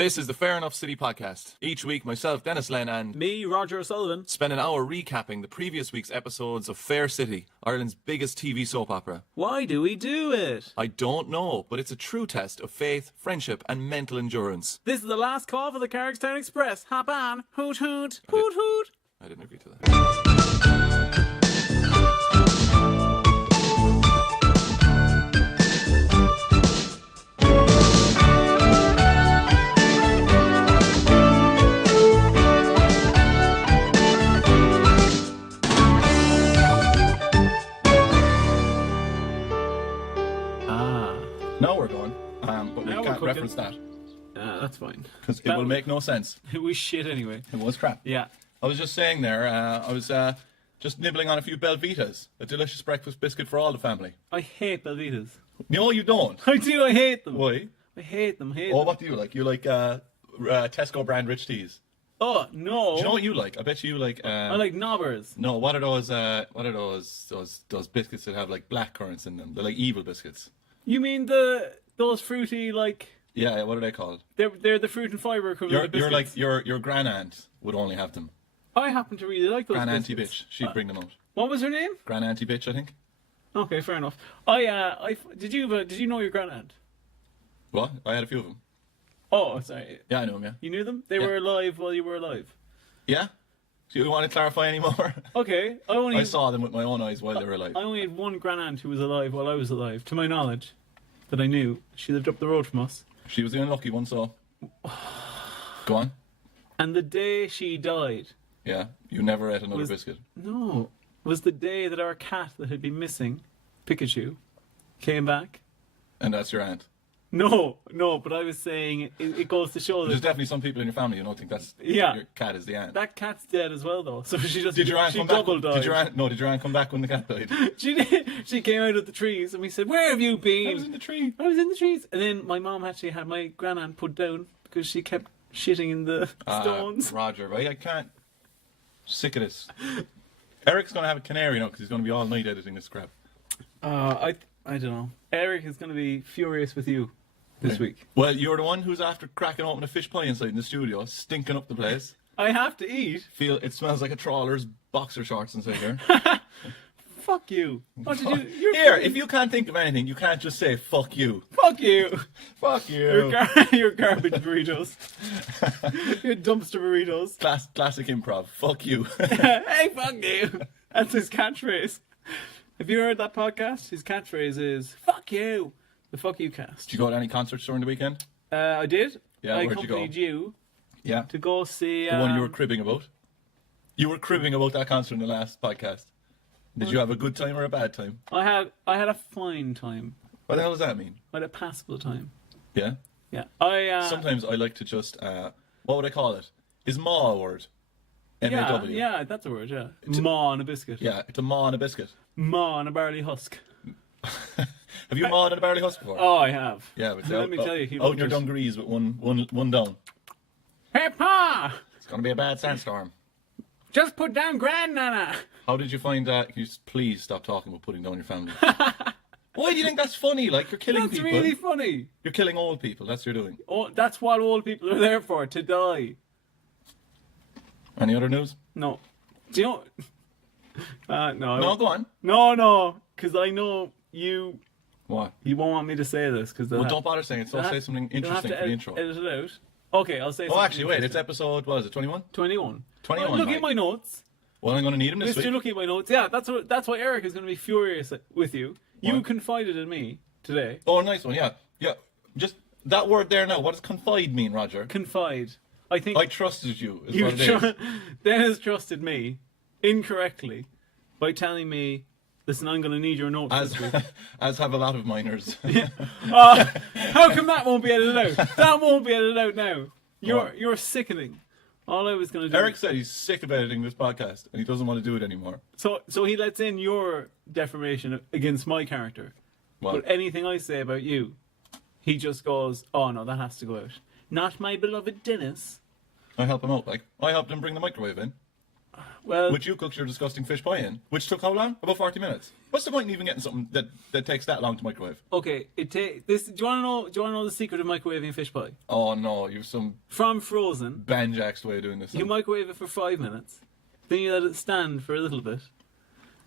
This is the Fair Enough City podcast. Each week, myself, Dennis Len, and me, Roger O'Sullivan, spend an hour recapping the previous week's episodes of Fair City, Ireland's biggest TV soap opera. Why do we do it? I don't know, but it's a true test of faith, friendship, and mental endurance. This is the last call for the Carrickstown Express. Hop on. Hoot hoot. Hoot hoot. I didn't agree to that. Now we're going, but we can't reference that. That's fine. Because it will make no sense. It was shit anyway. It was crap. Yeah. I was just saying there, I was just nibbling on a few Belvitas, a delicious breakfast biscuit for all the family. I hate Belvitas. No, you don't. I do, I hate them. Why? I hate them, Oh, what do you like? You like Tesco brand rich teas. Oh, no. Do you know what you like? I bet you like... I like knobbers. No, what are those biscuits that have like black currants in them? They're like evil biscuits. You mean those fruity, like... Yeah, what are they called? They're the fruit and fibre equivalent of biscuits. You're like, your grand-aunt would only have them. I happen to really like those Grand-auntie biscuits. bitch. She'd bring them out. What was her name? Grand-auntie bitch, I think. Okay, fair enough. Did you know your grand-aunt? What? I had a few of them. Oh, sorry. Yeah, I know them, yeah. You knew them? They were alive while you were alive? Yeah? Do you want to clarify any more? Okay. I saw them with my own eyes while they were alive. I only had one grand-aunt who was alive while I was alive, to my knowledge, that I knew. She lived up the road from us. She was the unlucky one, so... Go on. And the day she died... Yeah, you never ate another biscuit. No. Was the day that our cat that had been missing, Pikachu, came back. And that's your aunt? No, but I was saying it goes to show that... There's definitely some people in your family who don't think that's... Yeah. Your cat is the aunt. That cat's dead as well, though. So she just... Did your aunt come back? Died. Did your aunt come back when the cat died? She did. She came out of the trees and we said, "Where have you been?" I was in the tree. I was in the trees. And then my mom actually had my grand-aunt put down because she kept shitting in the stones. Roger, right? I can't... Sick of this. Eric's going to have a canary now because he's going to be all night editing this crap. I don't know. Eric is going to be furious with you this week. Well, you're the one who's after cracking open a fish pie inside in the studio, stinking up the place. I have to eat. It smells like a trawler's boxer shorts inside here. Fuck you. What did you... Here, if you can't think of anything, you can't just say, fuck you. Fuck you. Fuck you. Your garbage burritos. Your dumpster burritos. Classic improv. Fuck you. Hey, fuck you. That's his catchphrase. Have you heard that podcast? His catchphrase is, fuck you. The Fuck You cast. Did you go to any concerts during the weekend? I did. Yeah, I where'd you go? accompanied you Yeah. to go see... The one you were cribbing about? You were cribbing about that concert in the last podcast. Did you have a good time or a bad time? I had a fine time. What the hell does that mean? I had a passable time. Yeah? Yeah. Sometimes I like to just... what would I call it? Is maw a word? M-A-W. Yeah, that's a word, yeah. Maw on a biscuit. Yeah, it's a maw on a biscuit. Maw on a barley husk. Have you mawed on a barley husk before? Oh, I have. Yeah, but let me tell you, out in your dungarees with one down. Hey, Pa! It's going to be a bad sandstorm. Just put down Grandnana! How did you find that? Can you please stop talking about putting down your family? Why do you think that's funny? Like, you're killing people. That's really funny. You're killing old people. That's what you're doing. Oh, that's what old people are there for, to die. Any other news? No. Do you know... no. No, go on. No, because I know you... What? You won't want me to say this, because... Well, don't bother saying it, so I'll say something interesting for the intro. Edit it out. Okay, I'll say something. Oh, actually, wait, it's episode, what is it, 21? 21. 21. Look at my notes. Well, I'm going to need them this week. Mr. Looking at my notes. Yeah, that's why Eric is going to be furious with you. You What? confided in me today. Oh, nice one, yeah. Yeah, just that word there now. What does confide mean, Roger? Confide. I think... I trusted you, is what it is. Dennis trusted me incorrectly by telling me, listen, I'm going to need your notes this week. As have a lot of minors. How come that won't be edited out? That won't be edited out now. You're sickening. All I was going to do... Eric said he's sick of editing this podcast and he doesn't want to do it anymore. So he lets in your defamation against my character. What? But anything I say about you, he just goes, oh no, that has to go out. Not my beloved Dennis. I help him out. Like, I helped him bring the microwave in. Well, which you cooked your disgusting fish pie in, which took how long? About 40 minutes. What's the point in even getting something that takes that long to microwave? okay. This. Do you want to know? Do you want to know the secret of microwaving fish pie? Oh no, you've some From frozen, banjaxed way of doing this. you microwave it for 5 minutes, then you let it stand for a little bit,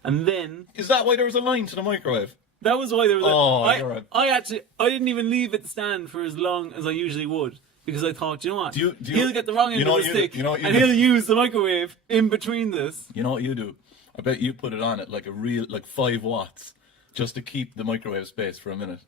and then Is that why there was a line to the microwave? that was why there was. Oh, you're right. I didn't even leave it stand for as long as I usually would. Because I thought, you know what? Do you- He'll get the wrong end you know of the what you do? stick, You know what you and do? he'll use the microwave in between this. You know what you do? I bet you put it on at like a real, like 5 watts, just to keep the microwave space for a minute.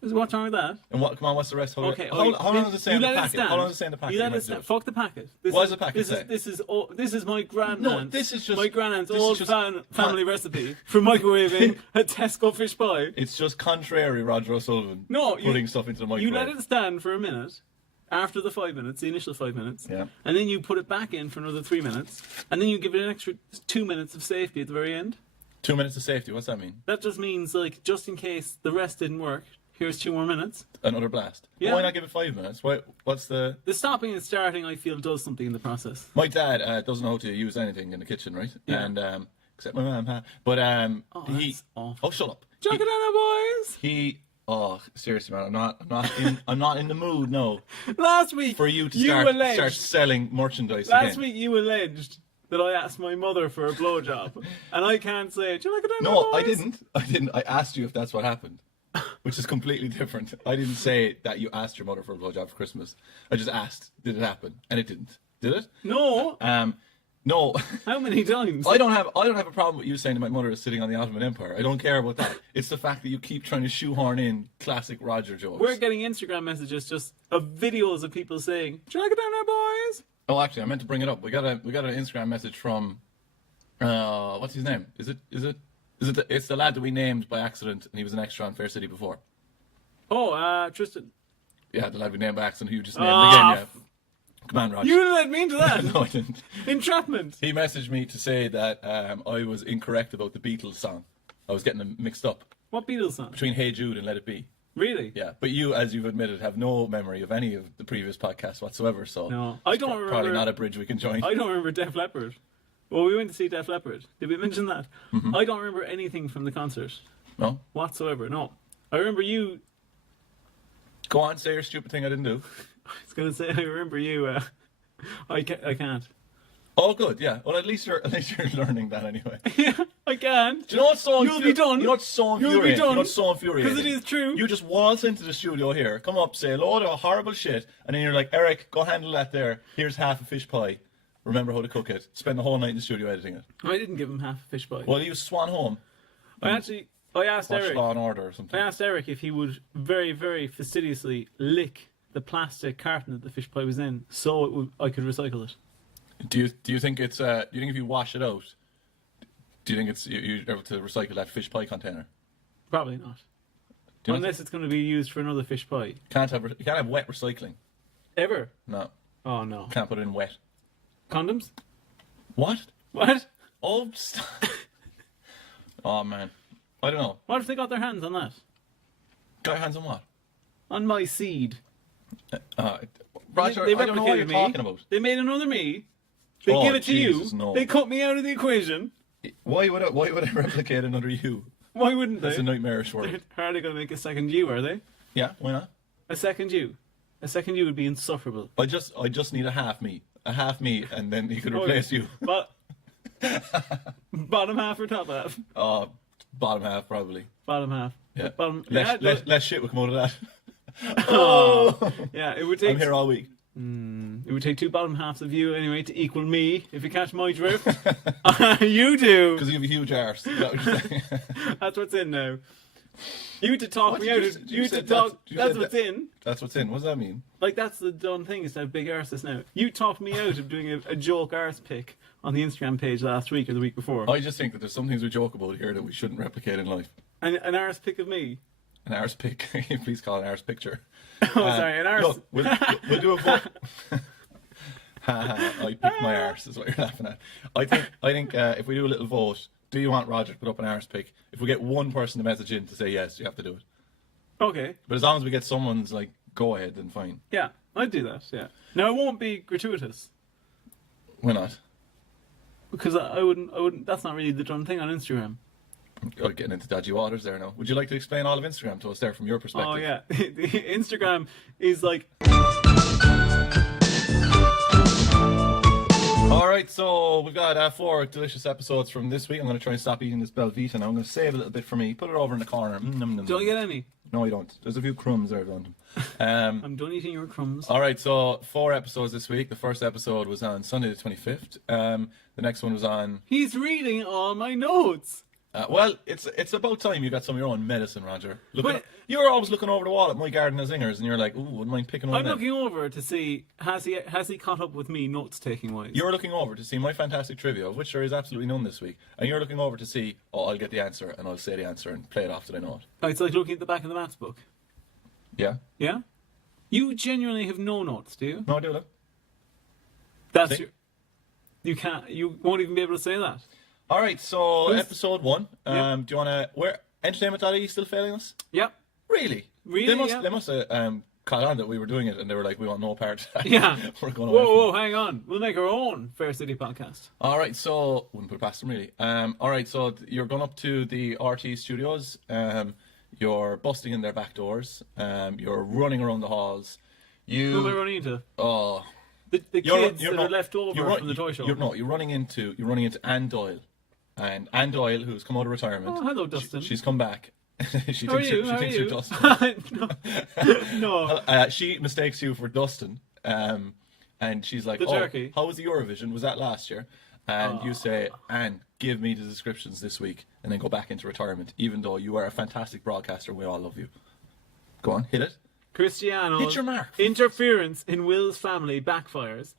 What's wrong with that? And what? Come on, what's the rest? Okay. How long does it say you in the let it packet? stand. How long does it say in the packet? You let meant it to do stand. Fuck the packet. This What is- does the packet this say? This is my grandnaunt's. No, this is just- my grandaunt's this is old just- family recipe for microwaving a Tesco fish pie. It's just contrary, Roger O'Sullivan. No, putting stuff into the microwave. You let it stand for a minute. After the 5 minutes, the initial 5 minutes, Yeah. and then you put it back in for another 3 minutes, and then you give it an extra 2 minutes of safety at the very end. 2 minutes of safety. What's that mean? That just means, like, just in case the rest didn't work, here's 2 more minutes. Another blast. Yeah. Why not give it 5 minutes? What's the? The stopping and starting, I feel, does something in the process. My dad doesn't know how to use anything in the kitchen, right? Yeah. And except my mum, huh? But he. that's awful. Oh, shut up. Chuck it on boys! He. Oh, seriously, man, I'm not in the mood, no, Last week, for you to you start alleged, selling merchandise last again. week you alleged that I asked my mother for a blowjob, and I can't say, do you like it on No, I boys? didn't. I asked you if that's what happened, which is completely different. I didn't say that you asked your mother for a blowjob for Christmas. I just asked, did it happen? And it didn't. Did it? No. No. How many times? I don't have a problem with you saying that my mother is sitting on the Ottoman Empire. I don't care about that. It's the fact that you keep trying to shoehorn in classic Roger jokes. We're getting Instagram messages just of videos of people saying, do you like it on boys? Oh, actually, I meant to bring it up. We got an Instagram message from what's his name? It's the lad that we named by accident, and he was an extra on Fair City before. Oh, Tristan. Yeah, the lad we named by accident, who you just named Ah, again. Yeah. Come on, Roger. You led me into that. No, I didn't. Entrapment. He messaged me to say that I was incorrect about the Beatles song. I was getting them mixed up What Beatles song? between Hey Jude and Let It Be. Really? Yeah, but you, as you've admitted, have no memory of any of the previous podcasts whatsoever. So No, I don't remember. Probably not a bridge we can join. I don't remember Def Leppard. Well, we went to see Def Leppard. Did we mention that? Mm-hmm. I don't remember anything from the concert No, whatsoever. No, I remember you. go on, say your stupid thing I didn't do. I was gonna say I remember you. I can't. Oh, good, yeah. Well, at least you're learning that anyway. Yeah, I can't. Do you know what's so You'll be done. You know what's so You'll be infuriating? done. You know what's so infuriating? Because it is true. You just waltz into the studio here, come up, say a load of horrible shit, and then you're like, Eric, go handle that there. Here's half a fish pie. Remember how to cook it. Spend the whole night in the studio editing it. I didn't give him half a fish pie. Well, you swan home. I asked Watch Eric. Law and Order or something. I asked Eric if he would very, very fastidiously lick the plastic carton that the fish pie was in, so I could recycle it. Do you think it's do you think if you wash it out, do you think it's you're able to recycle that fish pie container? Probably not. Do you Unless it's going to be used for another fish pie. you can't have wet recycling. Ever? No, Oh no. can't put it in wet. Condoms? What? What? Oh, oh man, I don't know. What if they got their hands on that? Got your hands on what? On my seed. Roger, They I don't know what you're replicated me. talking about. They made another me. They Oh, give it to Jesus, you. no. They cut me out of the equation. Why would I replicate another you? Why wouldn't they? That's a nightmarish word. They're hardly going to make a second you, are they? Yeah, why not? A second you. A second you would be insufferable. I just need a half me, and then he could replace you. But bottom half or top half? Bottom half probably. Bottom half. Yeah. Bottom. Less shit would come out of that. Oh. Yeah, it would take. I'm here all week. It would take two bottom halves of you anyway to equal me. If you catch my drift, you do. Because you have a huge arse. Is that what you're saying? That's what's in now. You to talk What me did out. you Of, say- you you to said talk. you That's said what's that- in. That's what's in. What does that mean? Like that's the done thing is to have big arses now. You talked me out of doing a joke arse pick on the Instagram page last week or the week before. I just think that there's some things we joke about here that we shouldn't replicate in life. And an arse pick of me. An arse pic. Please call it an arse picture. Oh, sorry, an arse. Look, we'll do a vote. I picked my arse, is what you're laughing at. I think if we do a little vote, do you want Roger to put up an arse pic? If we get one person to message in to say yes, you have to do it. Okay. But as long as we get someone's like go ahead, then fine. Yeah, I'd do that. Yeah. Now it won't be gratuitous. Why not? Because I wouldn't. That's not really the done thing on Instagram. Oh, getting into dodgy waters there now. Would you like to explain all of Instagram to us there from your perspective? Oh yeah, Instagram is like. Alright, so we've got 4 delicious episodes from this week. I'm going to try and stop eating this Belvita now. I'm going to save a little bit for me. Put it over in the corner. Don't get any. No, you don't. There's a few crumbs there on them. I'm done eating your crumbs. Alright, so 4 episodes this week. The first episode was on Sunday the 25th. The next one was on... He's reading all my notes. Well, it's about time you got some of your own medicine, Roger. You were always looking over the wall at my garden of zingers, and you're like, ooh, wouldn't mind picking one I'm of looking over to see, has he caught up with me notes taking wise? You're looking over to see my fantastic trivia, of which there is absolutely none this week. And you're looking over to see, oh, I'll get the answer, and I'll say the answer and play it off that I know it. Oh, it's like looking at the back of the maths book. Yeah? Yeah? You genuinely have no notes, do you? No, I do, look. That's See? you won't even be able to say that. Alright, so episode 1. Yeah. Do you want to... Where Entertainment.ie still failing us? Yep. Really? Really, They must have caught on that we were doing it, and they were like, we want no part of that. Yeah. We're going away from Whoa, hang on. We'll make our own Fair City podcast. Alright, so... Wouldn't put it past them, really. Alright, so you're going up to the RT studios. You're busting in their back doors. You're running around the halls. Who am I running into? Oh... The kids that are left over from the toy show. You're running into Anne Doyle. And Anne Doyle, who's come out of retirement. Oh, hello, Dustin. She's come back. She How are thinks you? you're Dustin. No. She mistakes you for Dustin. And she's like, jerky. How was the Eurovision? Was that last year? And you say, Anne, give me the descriptions this week. And then go back into retirement, even though you are a fantastic broadcaster. We all love you. Go on, hit it. Cristiano's Hit your mark. interference in Will's family backfires.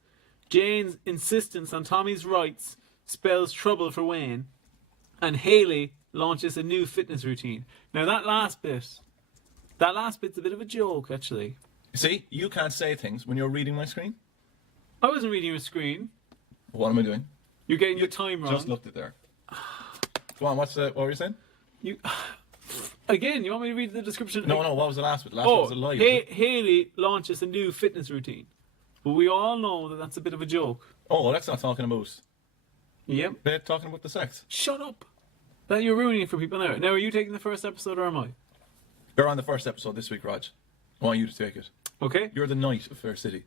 Jane's insistence on Tommy's rights spells trouble for Wayne. And Haley launches a new fitness routine. Now that last bit's a bit of a joke, actually. See, you can't say things when you're reading my screen. I wasn't reading your screen. What am I doing? You're getting your time wrong. Just looked at there. Go on, what were you saying? Again, you want me to read the description? No, what was the last bit? The last bit was a lie. Haley launches a new fitness routine. But we all know that that's a bit of a joke. Oh, that's not talking about... Yep. They're talking about the sex. Shut up. That you're ruining it for people now. Now, are you taking the first episode or am I? You're on the first episode this week, Raj. I want you to take it. Okay. You're the knight of Fair City.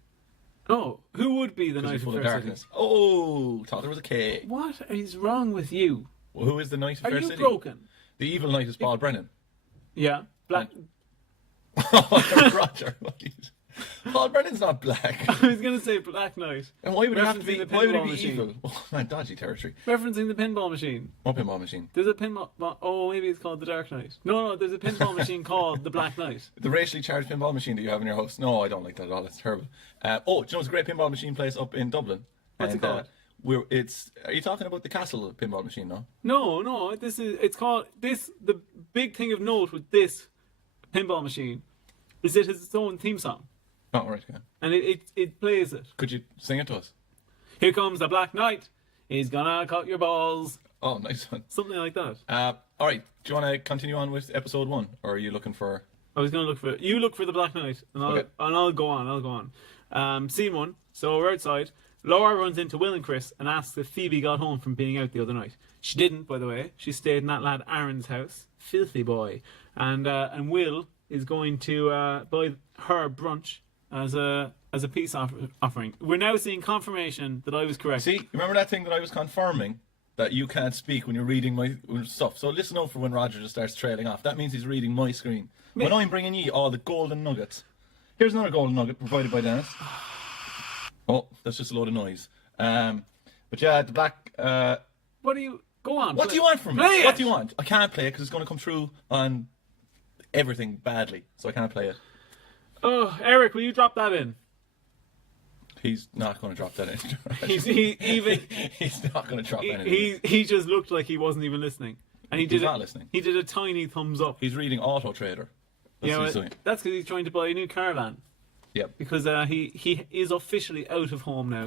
Oh, who would be the Because knight you're of full of Fair darkness. City? Oh, thought there was a K. What is wrong with you? Well, who is the knight of Are Fair you City? broken? The evil knight is Paul Brennan. Yeah. Black. Roger. Paul Brennan's not black. I was going to say Black Knight. And why would he have to be, Referencing the why would pinball he be machine. evil? Oh, man, dodgy territory. Referencing the pinball machine. What pinball machine? There's a pinball... Oh, maybe it's called the Dark Knight. No, there's a pinball machine called the Black Knight. The racially charged pinball machine that you have in your house. No, I don't like that at all. That's terrible. Do you know it's a great pinball machine place up in Dublin? What's it called? Are you talking about the Castle pinball machine, no? No, it's called this. The big thing of note with this pinball machine is it has its own theme song, Oh, right, yeah. and it plays it. Could you sing it to us? Here comes the Black Knight. He's gonna cut your balls. Oh, nice one. Something like that. All right, do you want to continue on with episode 1, or are you looking for... I was gonna look for it. You look for the Black Knight, and I'll go on. Scene 1. So we're outside. Laura runs into Will and Chris and asks if Phoebe got home from being out the other night. She didn't, by the way. She stayed in that lad Aaron's house. Filthy boy. And Will is going to buy her brunch as a peace offering. We're now seeing confirmation that I was correct. See, remember that thing that I was confirming? That you can't speak when you're reading my stuff. So listen out for when Roger just starts trailing off. That means he's reading my screen. When I'm bringing you all the golden nuggets. Here's another golden nugget provided by Dennis. Oh, that's just a load of noise. But yeah, the black... What do you... Go on. What do you want from me? Play it! What do you want? I can't play it because it's going to come through on everything badly. So I can't play it. Oh, Eric, will you drop that in? He's not going to drop that in. He's not going to drop that in. He just looked like he wasn't even listening. And He's not listening. He did a tiny thumbs up. He's reading Auto Trader. That's what he's doing. That's because he's trying to buy a new caravan. Yep. Because he is officially out of home now.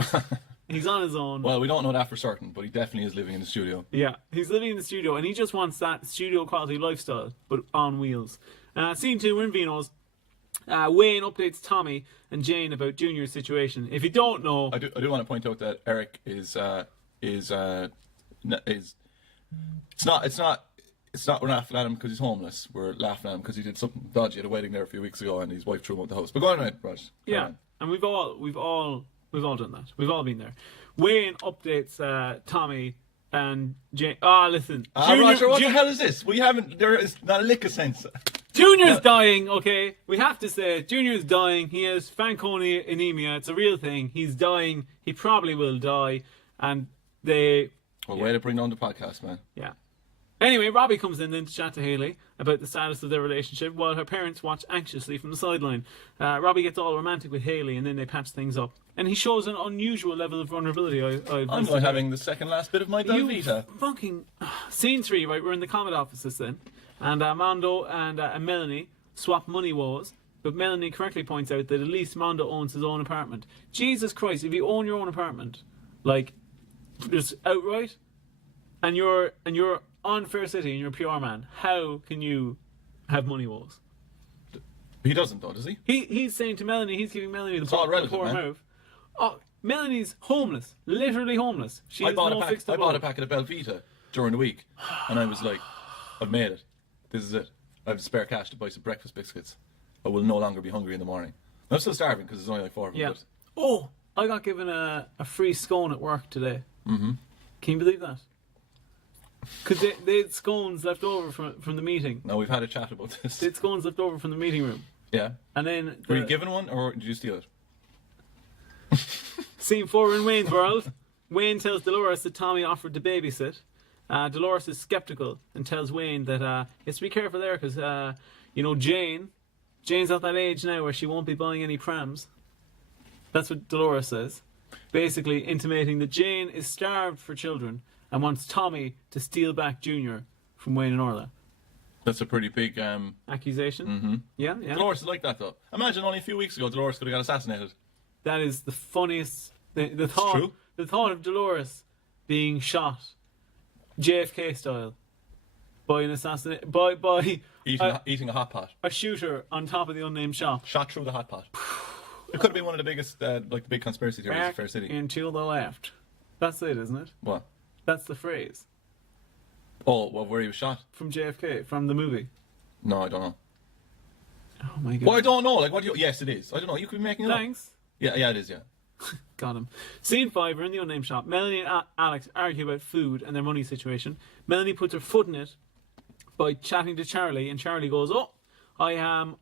He's on his own. Well, we don't know that for certain, but he definitely is living in the studio. Yeah, he's living in the studio, and he just wants that studio quality lifestyle, but on wheels. Scene 2, we're in Vino's. Wayne updates Tommy and Jane about Junior's situation. If you don't know... I do want to point out that Eric is is it's not we're laughing at him because he's homeless. We're laughing at him because he did something dodgy at a wedding there a few weeks ago, and his wife threw him out the house. But go on, right, Raj. Yeah, and we've all done that. We've all been there. Wayne updates Tommy and Jane. Listen, Roger, what the hell is this? There is not a lick of sense. Junior's dying, okay? We have to say it. Junior's dying. He has Fanconi anemia. It's a real thing. He's dying. He probably will die. And they... Well, way to bring on the podcast, man. Yeah. Anyway, Robbie comes in then to chat to Hayley about the status of their relationship while her parents watch anxiously from the sideline. Robbie gets all romantic with Hayley and then they patch things up. And he shows an unusual level of vulnerability. I'm not having the second last bit of my Belvita. Fucking... Scene 3, right? We're in the Comet offices then. And Mondo and Melanie swap money woes. But Melanie correctly points out that at least Mondo owns his own apartment. Jesus Christ, if you own your own apartment, like, just outright, and you're on Fair City and you're a PR man, how can you have money woes? He doesn't, though, does he? He's saying to Melanie, he's giving Melanie the poor move. Oh, Melanie's homeless, literally homeless. I bought a packet of Belvita during the week, and I was like, I've made it. This is it. I have spare cash to buy some breakfast biscuits. I will no longer be hungry in the morning. I'm still starving because there's only like 4 of them. Yeah. Oh, I got given a free scone at work today. Mm-hmm. Can you believe that? Because they had scones left over from the meeting. No, we've had a chat about this. They had scones left over from the meeting room. Yeah. And then... Were you given one or did you steal it? Scene 4 in Wayne's World. Wayne tells Dolores that Tommy offered to babysit. Dolores is skeptical and tells Wayne that he has to be careful there because, Jane's at that age now where she won't be buying any prams. That's what Dolores says. Basically intimating that Jane is starved for children and wants Tommy to steal back Junior from Wayne and Orla. That's a pretty big... accusation? Mm-hmm. Yeah. Dolores is like that, though. Imagine only a few weeks ago Dolores could have got assassinated. That is the funniest... The thought of Dolores being shot JFK style by an assassin, by eating a hot pot. A shooter on top of the unnamed shop. Shot through the hot pot. It could have been one of the biggest, the big conspiracy theories of Fair City. And to the left. That's it, isn't it? What? That's the phrase. Oh, well, where he was shot? From JFK, from the movie. No, I don't know. Oh my god. Well, I don't know. Like, what? Yes, it is. I don't know. You could be making it up. Thanks. Yeah, it is. Yeah. Got him. Scene 5, we're in the unnamed shop. Melanie and Alex argue about food and their money situation. Melanie puts her foot in it by chatting to Charlie, and Charlie goes, "Oh, I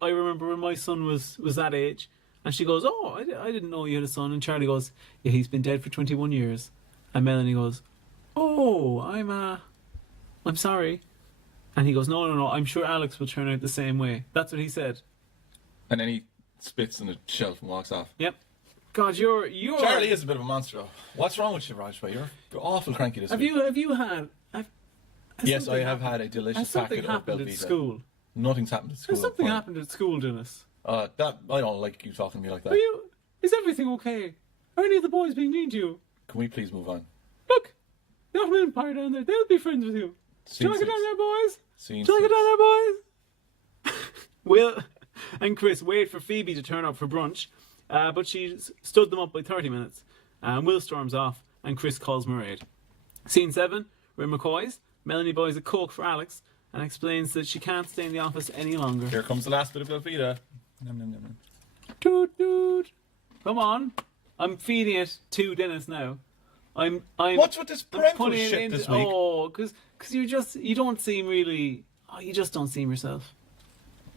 remember when my son was that age." And she goes, "Oh, I didn't know you had a son." And Charlie goes, "Yeah, he's been dead for 21 years." And Melanie goes, "Oh, I'm sorry." And he goes, No, I'm sure Alex will turn out the same way." That's what he said. And then he spits on the shelf and walks off. Yep. God, you're Charlie is a bit of a monster. What's wrong with you, Raj? You're awful cranky this week. Have you had? Yes, I have had a delicious packet of Belvita. At school? Nothing's happened at school. Has something happened at school, Dennis? I don't like you talking to me like that. Is everything okay? Are any of the boys being mean to you? Can we please move on? Look, the Ottoman Empire down there. They'll be friends with you. Do you want to get down there, boys? Do you want to get down there, boys? Will and Chris wait for Phoebe to turn up for brunch, but she stood them up by 30 minutes. Will storms off, and Chris calls Mairead. Scene 7, we're in McCoy's. Melanie buys a Coke for Alex and explains that she can't stay in the office any longer. Here comes the last bit of Belvita. Toot toot. Come on. I'm feeding it to Dennis now. I'm What's with this parental shit this week? Oh, because you don't seem really... Oh, you just don't seem yourself.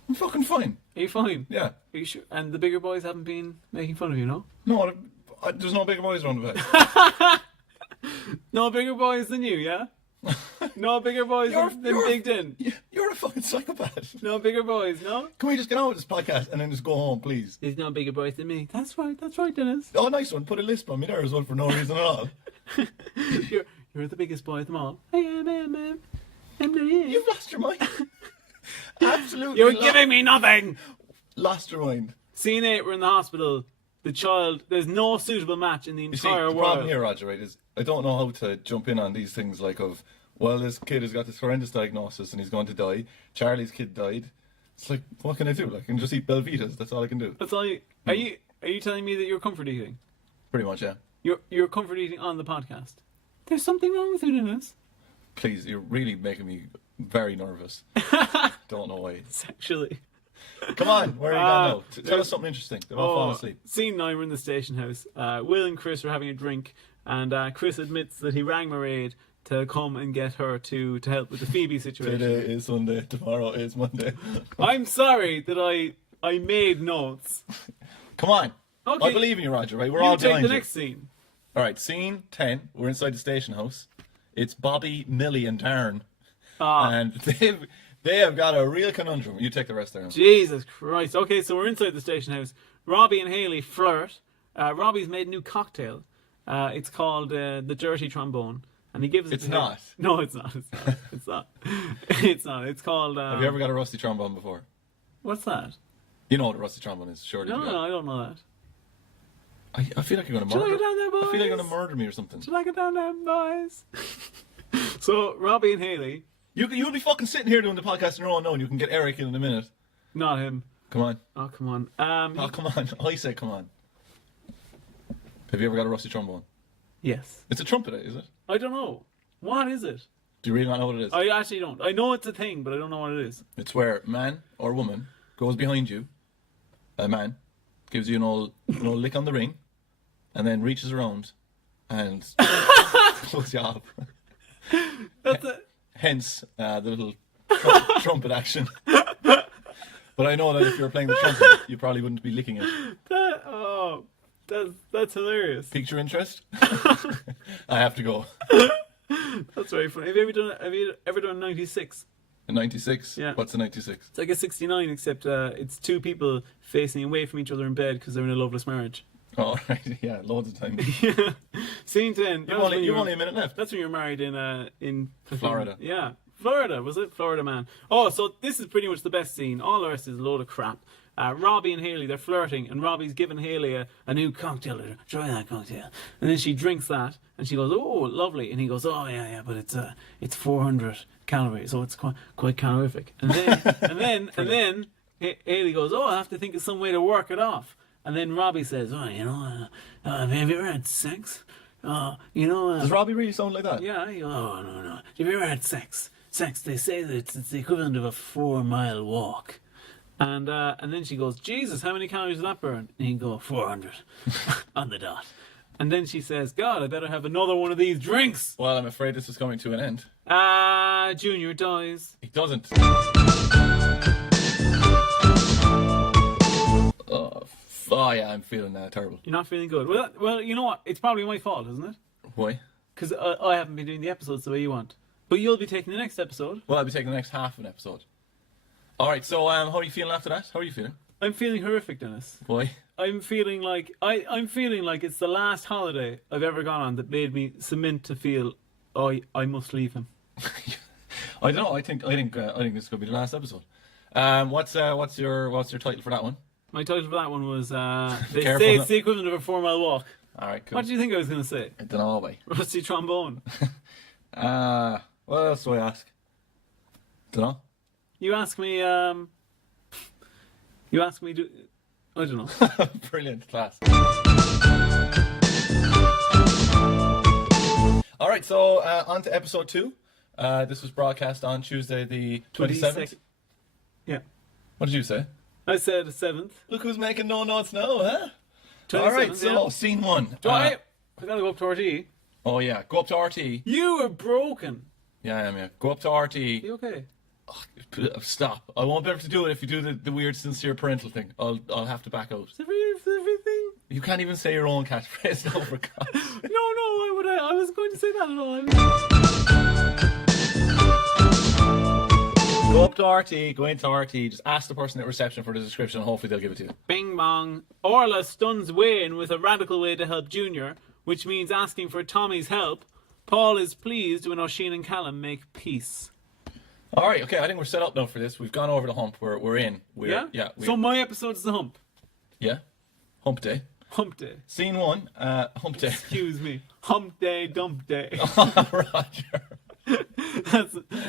I'm fucking fine. Are you fine? Yeah. Are you sure? And the bigger boys haven't been making fun of you, no? No, there's no bigger boys around the place. No bigger boys than you, yeah? No bigger boys than Big Din. You're a fucking psychopath. No bigger boys, no? Can we just get on with this podcast and then just go home, please? There's no bigger boys than me. That's right, Dennis. Oh, nice one. Put a lisp on me there as well for no reason at all. You're the biggest boy of them all. I am. You've lost your mind. Absolutely. You're giving me nothing. Lost your mind. Scene 8, we're in the hospital. The child, there's no suitable match in the entire world. The problem here, Roger, right, is I don't know how to jump in on these things like well, this kid has got this horrendous diagnosis and he's going to die. Charlie's kid died. It's like, what can I do? Like, I can just eat Belvitas. That's all I can do. That's all you... Are you telling me that you're comfort eating? Pretty much, yeah. You're comfort eating on the podcast? There's something wrong with you, Dennis. Please, you're really making me very nervous. Don't know why. Sexually. Come on, where are you going now? Tell us something interesting. They've all fallen asleep. Scene 9, we're in the station house. Will and Chris are having a drink, and Chris admits that he rang Mairead to come and get her to help with the Phoebe situation. Today is Sunday, tomorrow is Monday. I'm sorry that I made notes. Come on. Okay. I believe in you, Roger, right? We're all take behind the you. next scene. Alright, scene 10. We're inside the station house. It's Bobby, Millie, and Darren. And they have got a real conundrum. You take the rest there. Jesus Christ. Okay, so we're inside the station house. Robbie and Hayley flirt. Robbie's made a new cocktail. It's called the Dirty Trombone. And he gives it It's to not. Hayley. No, it's not. It's not. It's not. It's called... Have you ever got a rusty trombone before? What's that? You know what a rusty trombone is, surely. No, I don't know that. I feel like you're going to Should murder I get down there, boys? I feel like you're going to murder me or something. Should I get down there, boys? So, Robbie and Hayley... You'll be fucking sitting here doing the podcast on your own now, and you can get Eric in a minute. Not him. Come on. Oh, come on. Oh, come on. I say come on. Have you ever got a rusty trombone? Yes. It's a trumpet, is it? I don't know. What is it? Do you really not know what it is? I actually don't. I know it's a thing, but I don't know what it is. It's where a man or woman goes behind you, a man, gives you an old lick on the ring, and then reaches around and pulls you up. That's it. Hence the little trumpet action. But I know that if you were playing the trumpet, you probably wouldn't be licking it. That's hilarious. Piqued your interest? I have to go. That's very funny. Have you ever done 96? A 96? Yeah. What's a 96? It's like a 69, except it's two people facing away from each other in bed because they're in a loveless marriage. Oh, right. Yeah, loads of time. Scene 10. You've only a minute left. That's when you're married in Florida. Yeah. Florida, was it? Florida man. Oh, so this is pretty much the best scene. All the rest is a load of crap. Robbie and Hayley, they're flirting, and Robbie's giving Hayley a new cocktail. Try that cocktail. And then she drinks that, and she goes, "Oh, lovely." And he goes, "Oh, yeah, but it's 400 calories, so it's quite calorific." And then Hayley goes, "Oh, I have to think of some way to work it off." And then Robbie says, "Oh, have you ever had sex? Does Robbie really sound like that? Yeah. Oh, no. Have you ever had sex? Sex, they say that it's the equivalent of a 4-mile walk." And then she goes, "Jesus, how many calories does that burn?" And he go, 400 on the dot. And then she says, "God, I better have another one of these drinks." Well, I'm afraid this is coming to an end. Junior dies. He doesn't. Oh yeah, I'm feeling terrible. You're not feeling good. Well, you know what? It's probably my fault, isn't it? Why? Because I haven't been doing the episodes the way you want. But you'll be taking the next episode. Well, I'll be taking the next half of an episode. All right. So, how are you feeling after that? How are you feeling? I'm feeling horrific, Dennis. Why? I'm feeling like it's the last holiday I've ever gone on that made me cement to feel I must leave him. I don't know. I think this could be the last episode. What's your title for that one? My title for that one was they Careful say now. it's the equivalent of a 4-mile walk. All right. Cool. What do you think I was going to say? I don't know. Why? Rusty trombone. What else do I ask? Don't know. You ask me. I don't know. Brilliant, class. All right, so on to episode 2. This was broadcast on Tuesday, the 27th. Yeah. What did you say? I said the 7th. Look who's making no notes now, huh? 27th, All right, so yeah. scene 1. I gotta go up to RT. Oh yeah, go up to RT. You are broken. Yeah, I am. Yeah, go up to RT. You okay? Stop! I won't be able to do it if you do the weird sincere parental thing. I'll have to back out. Everything. You can't even say your own catchphrase now, for God. No, why would I? I was going to say that at all. Go up to RT, go into RT, just ask the person at reception for the description, and hopefully they'll give it to you. Bing bong. Orla stuns Wayne with a radical way to help Junior, which means asking for Tommy's help. Paul is pleased when Oisin and Callum make peace. All right, okay, I think we're set up now for this. We've gone over the hump. We're in. So my episode is the hump. Yeah. Hump day. Hump day. Scene 1, hump day. Excuse me. Hump day, dump day. Roger.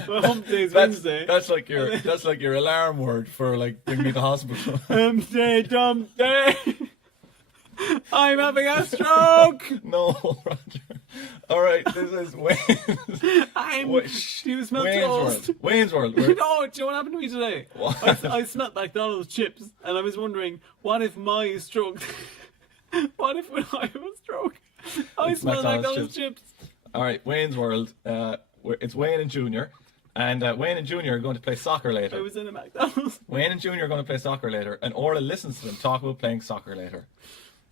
Hump day's Wednesday. That's like your alarm word for like bring me to the hospital. Hump day, dump day. I'm having a stroke. No, Roger. All right, this is Wayne. You smell Wayne's toast. World. Wayne's World. No, do you know what happened to me today? What? I smelled McDonald's chips, and I was wondering, what if my stroke? What if when I was stroke, I It's smelled McDonald's McDonald's chips? All right, Wayne's World. It's Wayne and Junior, and Wayne and Junior are going to play soccer I later. was in a McDonald's. Wayne and Junior are going to play soccer later, and Orla listens to them talk about playing soccer later.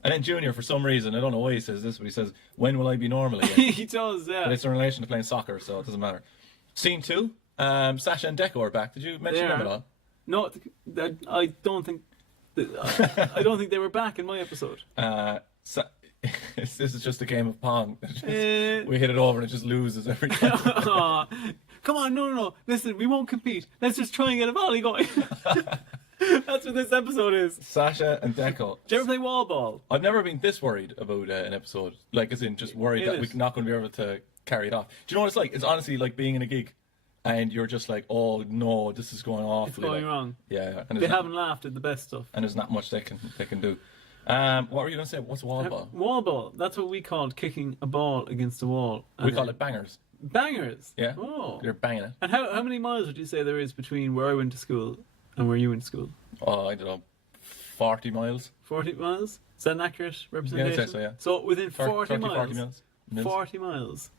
And then Junior, for some reason, I don't know why he says this, but he says, "When will I be normal again?" He does, yeah. But it's in relation to playing soccer, so it doesn't matter. Scene 2, Sasha and Deco are back. Did you mention them at all? No, I don't think. I don't think they were back in my episode. This is just a game of Pong. Eh. We hit it over and it just loses every time. Aw. Come on, no. Listen, we won't compete. Let's just try and get a volley going. That's what this episode is. Sasha and Deco. Did you ever play wall ball? I've never been this worried about an episode. Like, as in, just worried that Is we're not going to be able to carry it off. Do you know what it's like? It's honestly like being in a gig and you're just like, oh no, this is going off. It's going wrong. Yeah. They haven't laughed at the best stuff. And there's not much they can do. What were you going to say? What's wall ball? Wall ball. That's what we called kicking a ball against a wall. We call it bangers. Bangers? Yeah. Oh. You're banging it. And how many miles would you say there is between where I went to school and where you went to school? Oh, I don't know, 40 miles? 40 miles? Is that an accurate representation? Yeah, I'd say so, yeah. So within 40 30, miles. 40 mils. 40 miles.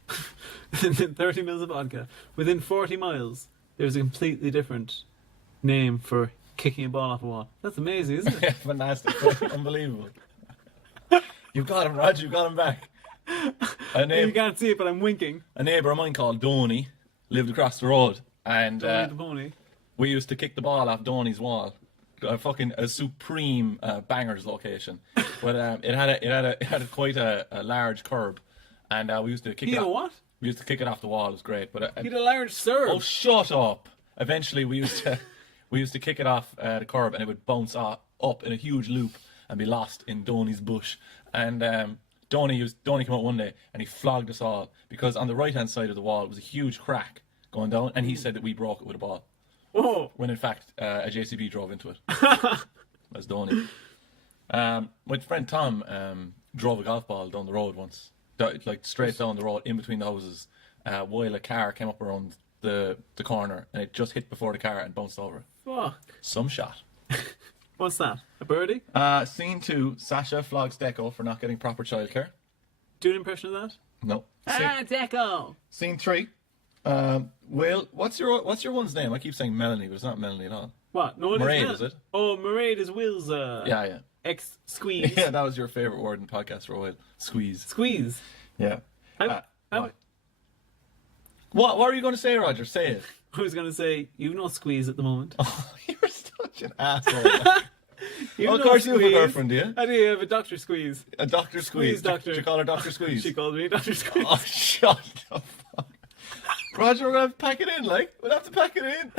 30 mils of vodka. Within 40 miles, there's a completely different name for kicking a ball off a wall. That's amazing, isn't it? Yeah, fantastic. Unbelievable. You've got him, Roger. You've got him back. You can't see it, but I'm winking. A neighbour of mine called Donny lived across the road, and Don't the pony. we used to kick the ball off Donny's wall. A supreme bangers location, but it had quite a large curb, and we used to kick it. What? We used to kick it off the wall. It was great, but He had a large serve. oh, shut up! Eventually, we used to kick it off the curb, and it would bounce up in a huge loop and be lost in Donny's bush. And Donny came out one day and he flogged us all because on the right hand side of the wall was a huge crack going down, and he said that we broke it with a ball. Whoa. When in fact a JCB drove into it. That's Donny. My friend Tom drove a golf ball down the road once, like straight down the road in between the houses, while a car came up around the corner and it just hit before the car and bounced over. Fuck. Some shot. What's that? A birdie? Scene 2, Sasha flogs Deco for not getting proper childcare. Do an impression of that? No. Deco! Scene 3. Will, what's your one's name? I keep saying Melanie, but it's not Melanie at all. What? No, it Mairead, not. is it? Oh, Mairead is Will's Yeah. ex-squeeze. Yeah, that was your favourite word in podcast for a while. Squeeze. Squeeze. Yeah. What? What are you going to say, Roger? Say it. I was going to say, you know squeeze at the moment. Oh, you're such an asshole. You Of know course you have a Squeeze. girlfriend, do you? I do have a Dr. Squeeze. A Dr. Squeeze. Squeeze doctor. Did you call her Dr. Squeeze? She called me Dr. Squeeze. Oh, shut the fuck. Roger, we're going to have to pack it in, like. We'll have to pack it in.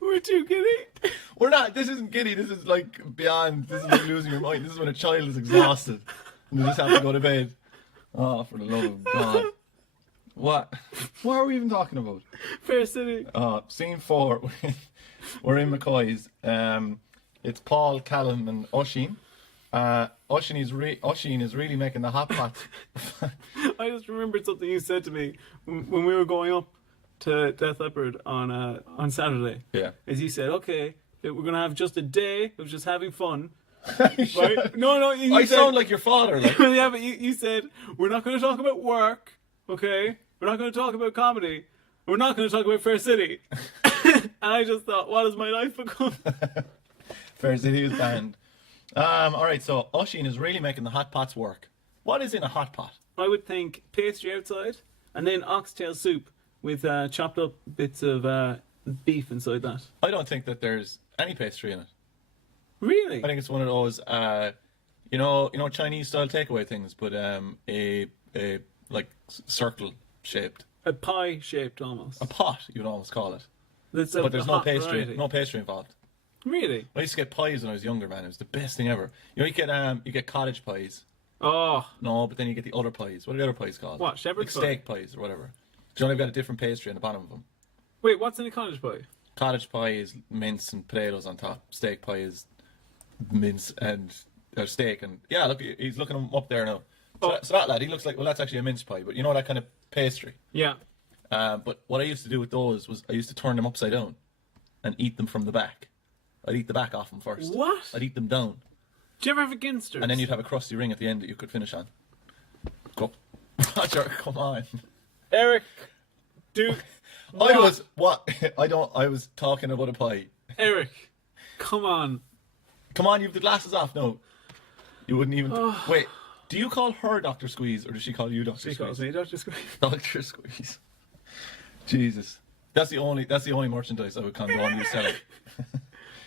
We're too giddy. We're not. This isn't giddy. This is like beyond. This is like losing your mind. This is when a child is exhausted and they just have to go to bed. Oh, for the love of God. What are we even talking about? Fair City. Scene 4. We're in McCoy's. It's Paul, Callum, and Oisín. Oisín is really making the hot pot. I just remembered something you said to me when we were going up to Death Leopard on Saturday. Yeah. As you said, okay, we're going to have just a day of just having fun. Right? No, you I said, sound like your father. Like. yeah, but you said, we're not going to talk about work, okay? We're not going to talk about comedy. We're not going to talk about Fair City. And I just thought, what has my life become? Fair City is banned. Alright, so Oisín is really making the hot pots work. What is in a hot pot? I would think pastry outside, and then oxtail soup with chopped up bits of beef inside that. I don't think that there's any pastry in it. Really? I think it's one of those, you know, Chinese style takeaway things, but a like circle shaped. A pie shaped almost. A pot, you'd almost call it. But There's no pastry. Variety. No pastry involved. Really? I used to get pies when I was younger, man. It was the best thing ever. You know, you get cottage pies. Oh. No, but then you get the other pies. What are the other pies called? What, shepherd's like steak pies or whatever. Do you know they've got a different pastry on the bottom of them? Wait, what's in a cottage pie? Cottage pie is mince and potatoes on top. Steak pie is mince and steak. And yeah, look, he's looking them up there now. So that lad, he looks like, well, that's actually a mince pie, but you know that kind of pastry. Yeah. But what I used to do with those was I used to turn them upside down and eat them from the back. I'd eat the back off them first. What? I'd eat them down. Do you ever have a Ginsters? And then you'd have a crusty ring at the end that you could finish on. Go. Roger, come on. Eric, do. I was talking about a pie. Eric, come on. Come on, you have the glasses off. No. You wouldn't even. Wait, do you call her Dr. Squeeze or does she call you Dr. Squeeze? She calls me Dr. Squeeze. Dr. Squeeze. Jesus. That's the only merchandise I would condone you selling.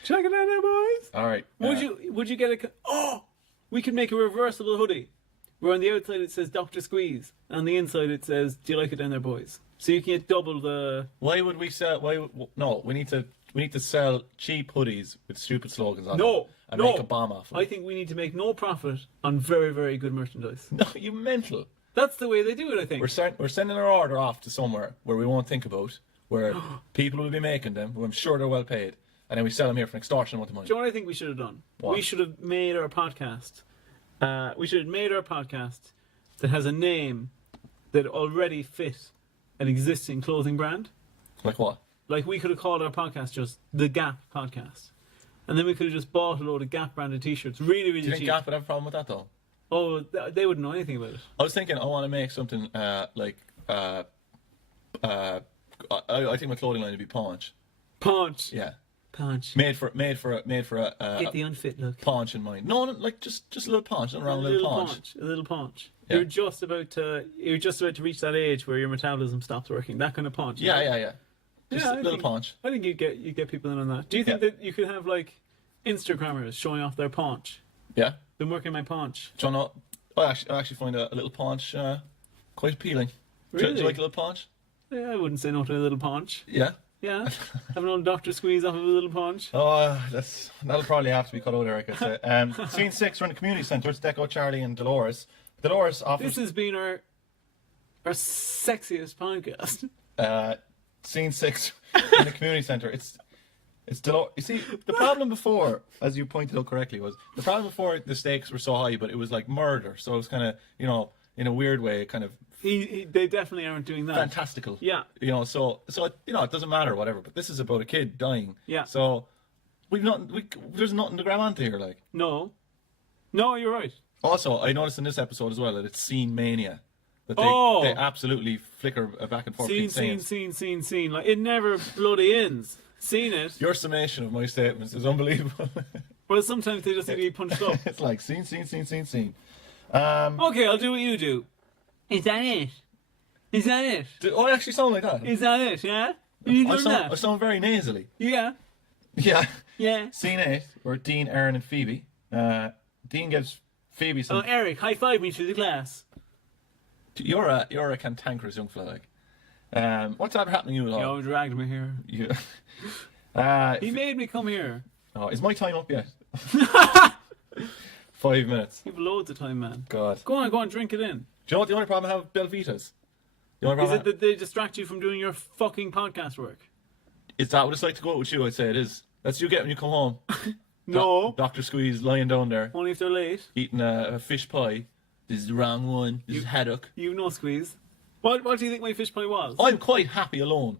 Check it out now, boys. All right. Would you get we could make a reversible hoodie where on the outside it says Dr. Squeeze and on the inside it says, do you like it down there, boys? So you can get double the... Why would we sell... No, we need to sell cheap hoodies with stupid slogans on them and make a bomb off them. I think we need to make no profit on very, very good merchandise. No, you mental. That's the way they do it, I think. We're sending our order off to somewhere where we won't think about, where people will be making them, who I'm sure they're well paid, and then we sell them here for an extortion amount of money. Do you know what I think we should have done? What? We should have made our podcast. That has a name that already fit an existing clothing brand. Like what? Like we could have called our podcast just The Gap Podcast. And then we could have just bought a load of Gap branded t-shirts. Really, really Do you think cheap. Gap would have a problem with that though? Oh, they wouldn't know anything about it. I was thinking I want to make something I think my clothing line would be Paunch. Paunch. Yeah. Paunch. Made for a Get the unfit look. paunch in mind. No, like just a little paunch, nothing wrong with a little paunch. A little paunch. Yeah. You're just about to reach that age where your metabolism stops working. That kind of paunch. Yeah. Just a little paunch. I think you get people in on that. Do you think that you could have like Instagrammers showing off their paunch? Yeah. Been working my paunch. Do you know? I actually find a little paunch quite appealing. Really? Do you like a little paunch? Yeah, I wouldn't say no to a little paunch. Yeah. Yeah, have an old Dr. Squeeze off of a little paunch. Oh, that'll probably have to be cut out, Eric. I'd say. Scene 6, we're in the community centre. It's Deco, Charlie, and Dolores. Dolores offers. This has been our sexiest podcast. Scene 6 in the community centre. It's Dolores. You see, the problem before, as you pointed out correctly, was the problem before the stakes were so high, but it was like murder. So it was kind of, in a weird way, kind of. They definitely aren't doing that. Fantastical. Yeah. So it doesn't matter, whatever. But this is about a kid dying. Yeah. So there's nothing to grab onto here, like. No, you're right. Also, I noticed in this episode as well that it's scene mania. That they absolutely flicker back and forth. Scene. Like it never bloody ends. Seen it. Your summation of my statements is unbelievable. Well, sometimes they just need to be punched up. It's like scene. Okay, I'll do what you do. Is that it? I actually sound like that. Is that it? Yeah. You I doing that? I sound very nasally. Yeah. Yeah. Yeah. Scene 8, where Dean, Aaron, and Phoebe. Dean gives Phoebe some. Oh, Eric, high five me through the glass. You're a cantankerous young fella, like. What's ever happening to you at all? You dragged me here. He made me come here. Oh, is my time up yet? 5 minutes. You have loads of time, man. God. Go on, drink it in. Do you know what the only problem I have with Belvitas? Is it that they distract you from doing your fucking podcast work? Is that what it's like to go out with you? I'd say it is. That's what you get when you come home. No. Dr. Squeeze lying down there. Only if they're late. Eating a fish pie. This is the wrong one. This is haddock. You know Squeeze. What do you think my fish pie was? I'm quite happy alone.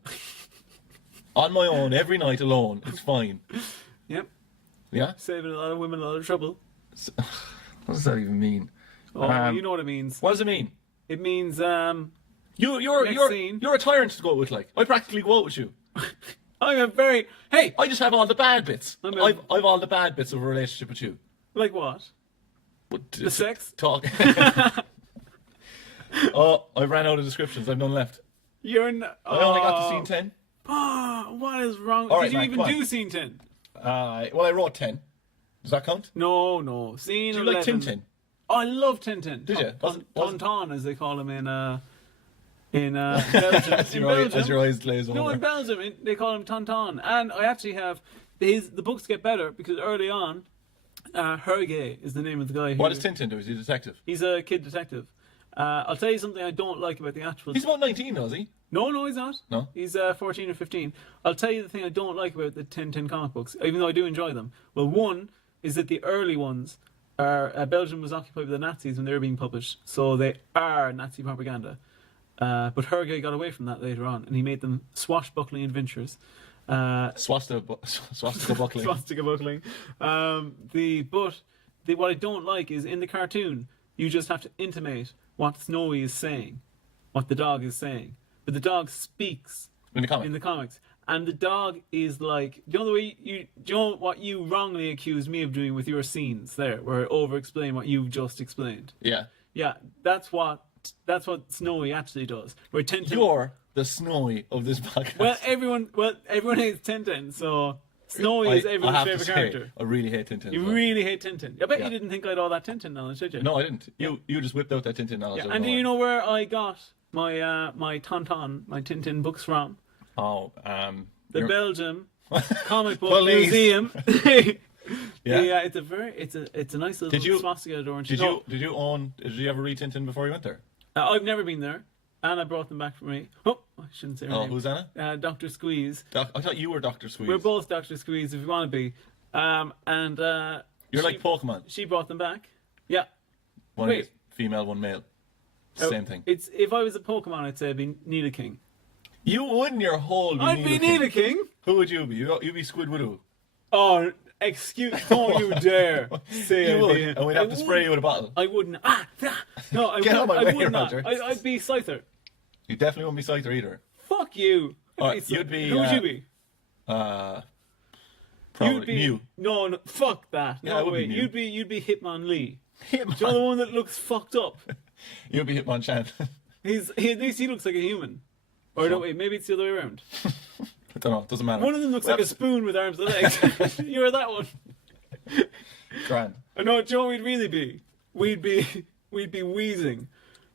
On my own, every night alone. It's fine. Yep. Yeah? Saving a lot of women a lot of trouble. What does that even mean? Oh, you know what it means. What does it mean? It means You're a tyrant to go out with, like. I practically go out with you. I'm a very hey. I just have all the bad bits. I've all the bad bits of a relationship with you. Like what? The sex? Talk. Oh, I ran out of descriptions. I've none left. I only got to scene 10. Oh, what is wrong? All Did right, you Mac, even do scene 10? Well, I wrote 10. Does that count? No. Scene Do you 11. like Tintin? Oh, I love Tintin. Did you? Tintin, as they call him in Belgium. As your eyes glaze over. No, in Belgium they call him Tintin. And I actually have the books get better because early on, Hergé is the name of the guy. What does Tintin do? Is he a detective? He's a kid detective. I'll tell you something I don't like about the actual. He's about 19, though, is he? No, he's not. No? He's 14 or 15. I'll tell you the thing I don't like about the Tintin comic books, even though I do enjoy them. Well, one is that the early ones Belgium was occupied by the Nazis when they were being published, so they are Nazi propaganda. But Hergé got away from that later on, and he made them swashbuckling adventures. Swastika buckling. Swastika buckling. What I don't like is in the cartoon, you just have to intimate what Snowy is saying, what the dog is saying. But the dog speaks In the comics. And the dog is like, do you know what you wrongly accused me of doing with your scenes there, where I over-explain what you've just explained? Yeah. Yeah, that's what Snowy actually does. Where Tintin, You're the Snowy of this podcast. well, everyone hates Tintin, so Snowy is everyone's favorite character. I really hate Tintin. You as well. really hate Tintin. I bet you didn't think I had all that Tintin knowledge, did you? No, I didn't. You just whipped out that Tintin knowledge. Yeah, and do you know where I got my my Tintin books from? Oh, The Belgium Comic Book Police. Museum. Yeah. It's a nice little swastika door. Did you ever read Tintin before you went there? I've never been there. Anna brought them back for me. Oh, I shouldn't say her name. Who's Anna? Dr. Squeeze. I thought you were Dr. Squeeze. We're both Dr. Squeeze if you want to be. You're like Pokemon. She brought them back. Yeah. One Wait. female, one male. Same thing. It's if I was a Pokemon, I'd say I'd be Nidoking. You wouldn't your whole. I'd be Nidoking. Who would you be? You'd be Squidward. Oh, don't you dare say You I'd would, be. and we'd have to spray you with a bottle. I wouldn't. No, I Get out of my I way, would not. Roger. I'd be Scyther. You definitely wouldn't be Scyther either. Fuck you. You'd be. Who would you be? Probably You'd be Mew. No, fuck that. Yeah, No I would way. be Mew. You'd be Hitman Lee. Hitman. Do you know the one that looks fucked up? You'd be Hitmonchan. At least he looks like a human. Or no, wait, maybe it's the other way around. I don't know. It doesn't matter. One of them looks like a spoon with arms and legs. You're that one. Grand. I know what Joe we'd really be. We'd be wheezing.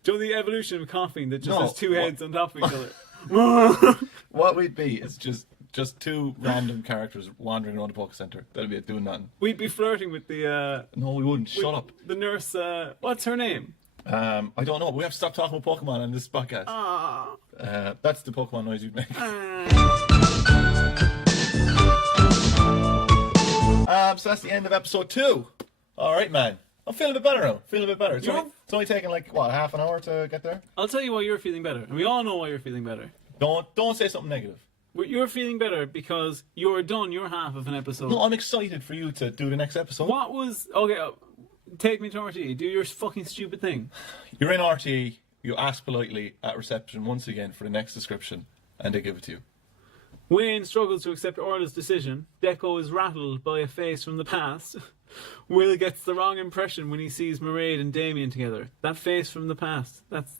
Do you know the evolution of coughing that just has two heads on top of each other? What we'd be is just two random characters wandering around the Poke Center. That'd be it, doing nothing. We'd be flirting with the No, we wouldn't. Shut up. the nurse. What's her name? I don't know. We have to stop talking about Pokemon on this podcast. Ah. That's the Pokemon noise you'd make. So that's the end of episode 2. All right, man. I'm feeling a bit better now. It's only taking like what, half an hour to get there. I'll tell you why you're feeling better, and we all know why you're feeling better. Don't say something negative. You're feeling better because you're done your half of an episode. No, I'm excited for you to do the next episode. What was okay? Take me to RTE. Do your fucking stupid thing. You're in RTE. You ask politely at reception once again for the next description, and they give it to you. Wayne struggles to accept Orla's decision. Deco is rattled by a face from the past. Will gets the wrong impression when he sees Mairead and Damien together. That face from the past. That's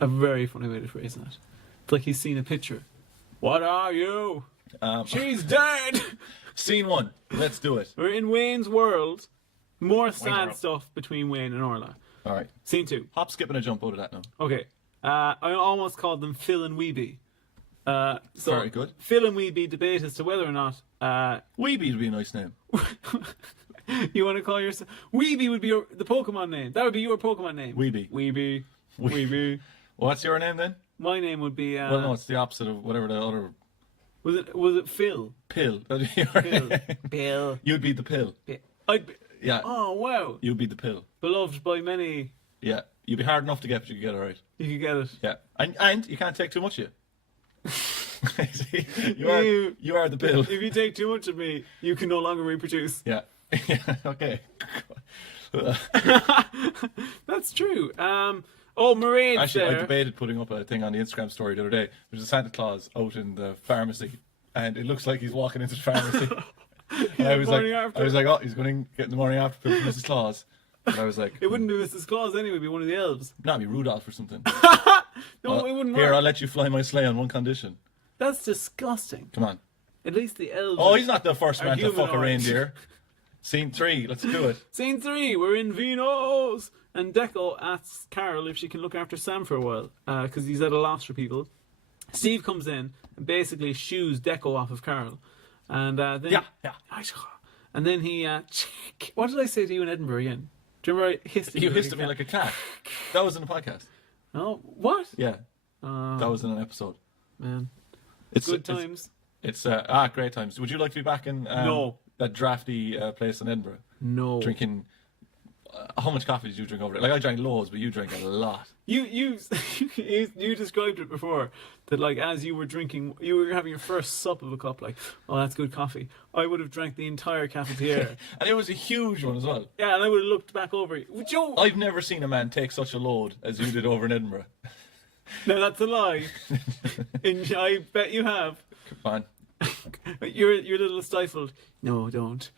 a very funny way to phrase that. It's like he's seen a picture. What are you? She's dead! Scene 1. Let's do it. We're in Wayne's world. More sad stuff between Wayne and Orla. All right. Scene 2. Hop, skip, and a jump out of that now. Okay. I almost called them Phil and Weeby. So Very good. Phil and Weeby debate as to whether or not Weeby would be a nice name. you want to call yourself Weeby would be the Pokemon name. That would be your Pokemon name. Weeby. Weeby. What's your name then? My name would be. Well, no, it's the opposite of whatever the other. Was it Phil? Pill. That'd be your Phil. name. Bill. You'd be the pill. I'd be, Yeah. oh wow. You'd be the pill. Beloved by many. Yeah. You'd be hard enough to get, but you could get it right. You could get it. Yeah. And you can't take too much of you. See, you are the pill. If you take too much of me, you can no longer reproduce. Yeah. Yeah. Okay. That's true. Mairead's Actually, there. I debated putting up a thing on the Instagram story the other day. There's a Santa Claus out in the pharmacy, and it looks like he's walking into the pharmacy. And I was like, oh, he's going to get the morning after pill from Mrs. Claus. And I was like, it wouldn't be Mrs. Claus anyway, it'd be one of the elves. no, it'd be Rudolph or something. No, it wouldn't Here, work. I'll let you fly my sleigh on one condition. That's disgusting. Come on. At least the elves. Oh, he's not the first man to fuck a humanoid. reindeer. Scene 3, let's do it. Scene 3, we're in Vino's. And Deco asks Carol if she can look after Sam for a while, because he's at a loss for people. Steve comes in and basically shoos Deco off of Carol. And then... Yeah. And then he... what did I say to you in Edinburgh again? Do you remember I hissed at You you hissed at me like a cat. That was in the podcast. No? What? Yeah. That was in an episode. Man. It's Good times. It's great times. Would you like to be back in No. that drafty place in Edinburgh? No. Drinking. How much coffee did you drink over there? Like, I drank loads, but you drank a lot. You described it before that, like, as you were drinking, you were having your first sup of a cup, like, oh, that's good coffee. I would have drank the entire cafetiere. And it was a huge one as well. Yeah, and I would have looked back over it. Joe, I've never seen a man take such a load as you did over in Edinburgh. no, that's a lie. I bet you have. Come on. You're a little stifled. No, don't.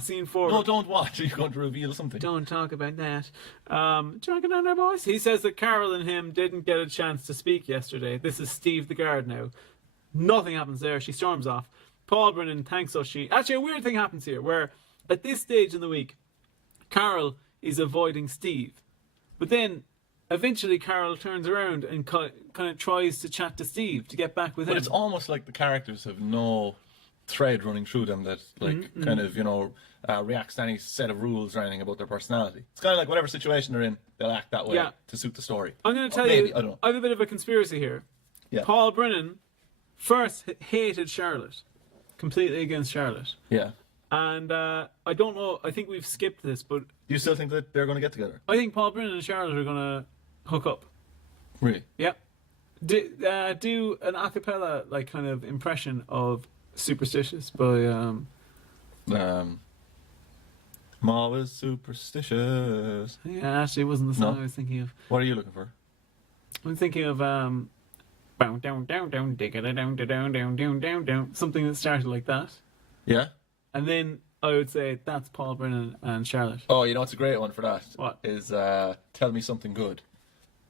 Scene 4. No, don't watch. Are you going to reveal something? Don't talk about that. Drunken on our boys. He says that Carol and him didn't get a chance to speak yesterday. This is Steve the guard now. Nothing happens there. She storms off. Paul Brennan thanks us. Actually, a weird thing happens here where at this stage in the week, Carol is avoiding Steve. But then eventually Carol turns around and kind of tries to chat to Steve to get back with him. But it's almost like the characters have no thread running through them that, like, kind of, reacts to any set of rules or anything about their personality. It's kind of like whatever situation they're in, they'll act that way to suit the story. I'm going to tell maybe, you, I don't know. I have a bit of a conspiracy here. Yeah. Paul Brennan first hated Charlotte, completely against Charlotte. Yeah. And I don't know, I think we've skipped this, but Do you still think that they're going to get together? I think Paul Brennan and Charlotte are going to hook up. Really? Yep. Do an a cappella, like, kind of impression of Superstitious by Ma was superstitious. yeah, actually it wasn't the song I was thinking of. What are you looking for? I'm thinking of down down down down down down down down down something that started like that. Yeah? And then I would say that's Paul Brennan and Charlotte. Oh, you know what's a great one for that? What? Is Tell Me Something Good.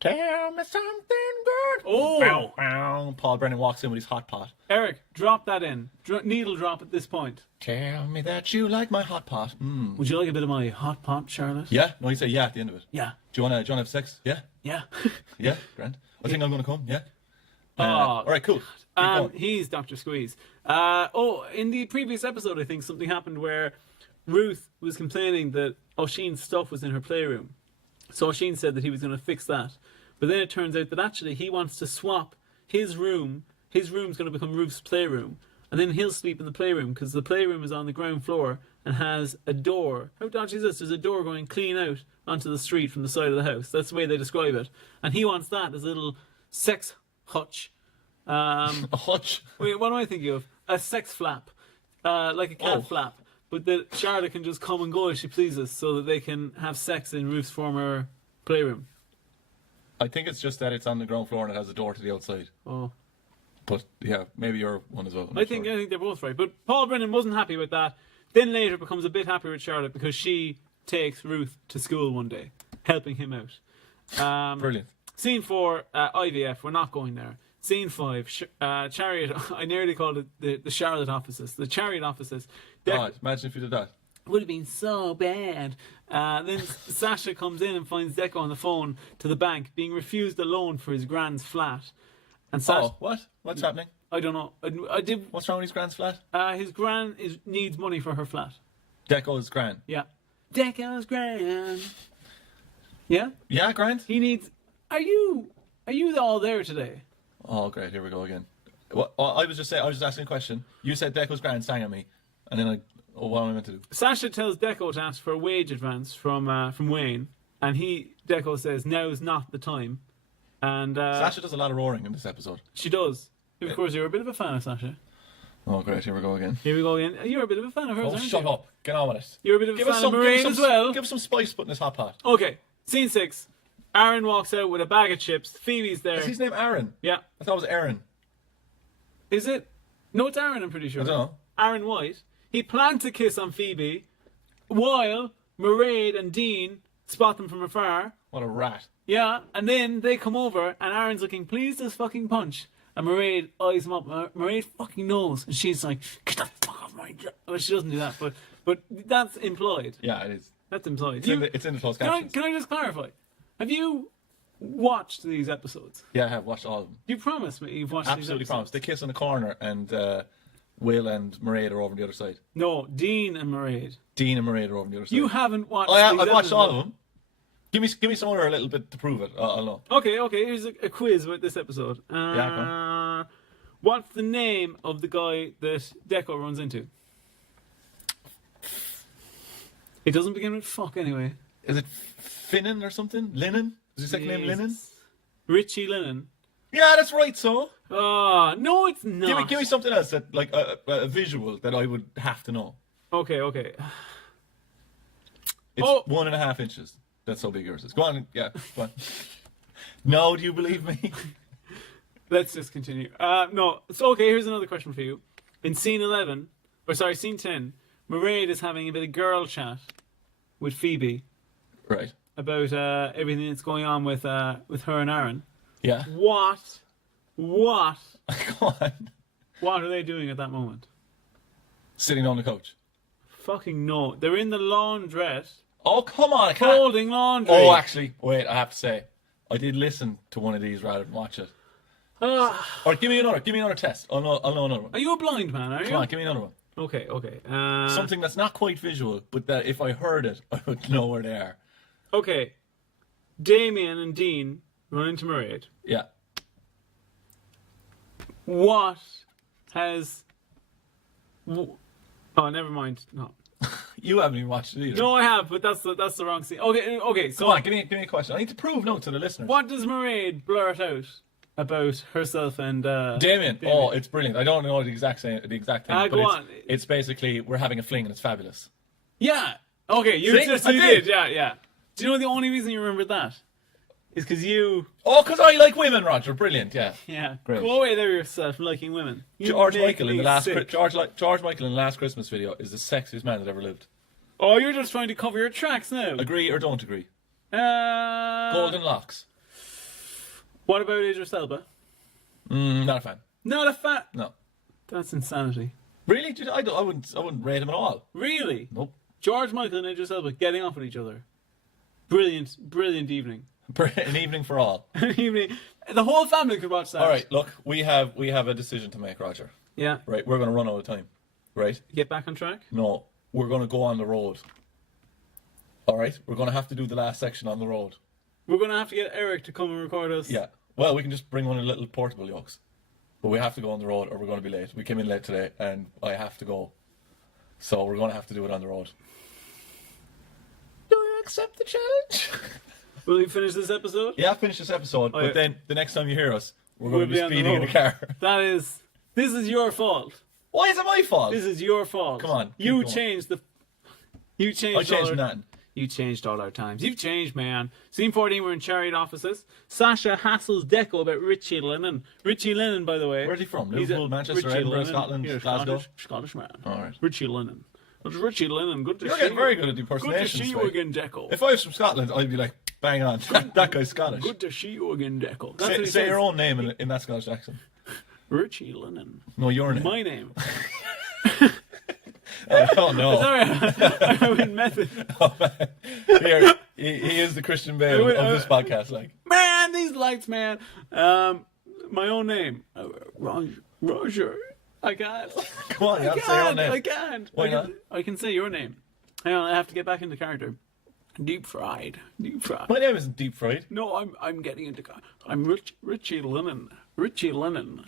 Tell me something good. Oh! Bow, bow. Paul Brennan walks in with his hot pot. Eric, drop that in. Needle drop at this point. Tell me that you like my hot pot. Mm. Would you like a bit of my hot pot, Charlotte? Yeah? No, you say yeah at the end of it. Yeah. Do you want to have sex? Yeah? Yeah. Yeah? Grand. I think I'm going to come. Yeah? Oh, all right, cool. Keep going. he's Dr. Squeeze. In the previous episode, I think something happened where Ruth was complaining that Oisin's stuff was in her playroom. So Oisin said that he was going to fix that. But then it turns out that actually he wants to swap his room. His room's going to become Ruth's playroom. And then he'll sleep in the playroom because the playroom is on the ground floor and has a door. How dodgy is this? There's a door going clean out onto the street from the side of the house. That's the way they describe it. And he wants that as a little sex hutch. A hutch? Wait, what am I thinking of? A sex flap. Like a cat flap. But that Charlotte can just come and go as she pleases so that they can have sex in Ruth's former playroom. I think it's just that it's on the ground floor and it has a door to the outside. Oh. But yeah, maybe you're one as well. I think they're both right. But Paul Brennan wasn't happy with that. Then later becomes a bit happier with Charlotte because she takes Ruth to school one day, helping him out. Brilliant. Scene 4, IVF. We're not going there. Scene 5, Chariot. I nearly called it the Charlotte offices. The Chariot offices. God, imagine if you did that. Would have been so bad. Then Sasha comes in and finds Deco on the phone to the bank, being refused a loan for his grand's flat. And Sasha, What? What's happening? I don't know. I did. What's wrong with his grand's flat? His gran needs money for her flat. Deco's grand. Yeah. Deco's grand. Yeah? Yeah, grand? He needs... Are you all there today? Oh, great. Here we go again. Well, I was just asking a question. You said Deco's grand sang at me. And then what am I meant to do? Sasha tells Deco to ask for a wage advance from Wayne. And Deco says, now's not the time. And Sasha does a lot of roaring in this episode. She does. Of course, you're a bit of a fan of Sasha. Oh, great. Here we go again. Here we go again. You're a bit of a fan of hers, Oh, aren't shut you? up. Get on with it. You're a bit of a fan of Mairead as well. Give us some spice put in this hot pot. Okay, scene 6. Aaron walks out with a bag of chips. Phoebe's there. Is his name Aaron? Yeah. I thought it was Aaron. Is it? No, it's Aaron, I'm pretty sure. I don't know. Aaron White. He planned to kiss on Phoebe while Mairead and Dean spot them from afar. What a rat. Yeah, and then they come over and Aaron's looking, please just fucking punch. And Mairead eyes him up. Mairead fucking knows. And she's like, get the fuck off my job. Well, she doesn't do that, but that's implied. Yeah, it is. That's implied. It's in the closed captions. Can I just clarify? Have you watched these episodes? Yeah, I have watched all of them. You promised me you've watched Absolutely these episodes. promised. They kiss in the corner and Will and Mairead are over on the other side. No, Dean and Mairead. Dean and Mairead are over on the other side. You haven't watched I've these watched all of episodes. them. Give me some other a little bit to prove it. I'll know. Okay, here's a quiz with this episode. Yeah, go on. What's the name of the guy that Deco runs into? It doesn't begin with fuck anyway. Is it Finnan or something? Linen? Is his second name Linen? Richie Linen. Yeah, that's right. So Oh, no, it's not. give me something else that like a visual that I would have to know. Okay. It's Oh. 1.5 inches. That's how big yours is. Go on. Yeah. Go on. No, do you believe me? Let's just continue. No. So, okay, here's another question for you. In scene 10, Mairead is having a bit of girl chat with Phoebe Right. about everything that's going on with her and Aaron. Yeah. What Go on. are they doing at that moment? Sitting on the couch. Fucking no. They're in the laundrette Oh, come on. I can't. folding laundry. Oh, actually, wait, I have to say, I did listen to one of these rather than watch it. Ah. Or give me another test. I'll know another one. Are you a blind man, are you? Come on, give me another one. Okay. Something that's not quite visual, but that if I heard it, I would know where they are. Okay. Damien and Dean run into Mairead. Yeah. What has... Oh, never mind. No. You haven't even watched it either. No, I have, but that's the wrong scene. Okay. So Come on, give me a question. I need to prove no to the listeners. what does Mairead blurt out about herself and Damien. Oh, it's brilliant. I don't know the exact thing, but go on. it's basically we're having a fling and it's fabulous. Yeah. Okay, you See? just I you did. did. Yeah. Do you know the only reason you remembered that is because you? Oh, because I like women, Roger. Brilliant. Yeah. Yeah. Great. Go away there yourself, liking women. You George make Michael in me the last sick. George Michael in the last Christmas video is the sexiest man that ever lived. Oh, you're just trying to cover your tracks now. Agree or don't agree? Golden. Golden locks. What about Idris Elba? Not a fan. Not a fan. No. That's insanity. Really? I wouldn't rate him at all. Really? Nope. George Michael and Idris Elba getting off with each other. Brilliant evening. An evening for all. Evening. The whole family could watch that. All right, look, we have a decision to make, Roger. Yeah. Right, we're going to run out of time. Right? Get back on track. No, we're going to go on the road. All right, we're going to have to do the last section on the road. We're going to have to get Eric to come and record us. Yeah. Well, we can just bring one of the little portable yokes. But we have to go on the road or we're going to be late. We came in late today and I have to go. So we're going to have to do it on the road. Do you accept the challenge? Will we finish this episode? Yeah, finish this episode. Oh, but yeah. then the next time you hear us, we're going to be on the speeding in a road. car. This is your fault. Why is it my fault? This is your fault. Come on, keep You going. changed I changed nothing. You changed all our times. You've changed, man. Scene 14, we're in chariot offices. Sasha hassles Deco about Richie Lennon. Richie Lennon, by the way. Where's he from? He's Liverpool, Manchester, Edinburgh, Scotland, Yeah, Glasgow? Scottish man. All right. Richie Lennon. It's Richie Lennon. Good to You're see getting you. very good at the Good to impersonations. see you Faye. again, Deco. If I was from Scotland, I'd be like, bang on. That guy's Scottish. Good to see you again, Deco. That's what he Say says. your own name in that Scottish accent. Richie Lennon. No, your name. My name. Oh, no. Sorry, I went method. Here, he is the Christian Bale of this podcast. Like, Man, these lights, man. My own name. Roger. I can't. come on, you have to say your own name. I can't. Why not? I can say your name. Hang on, I have to get back into character. Deep fried. My name isn't Deep Fried. No, I'm getting into. I'm Richie Lennon. Richie Lennon.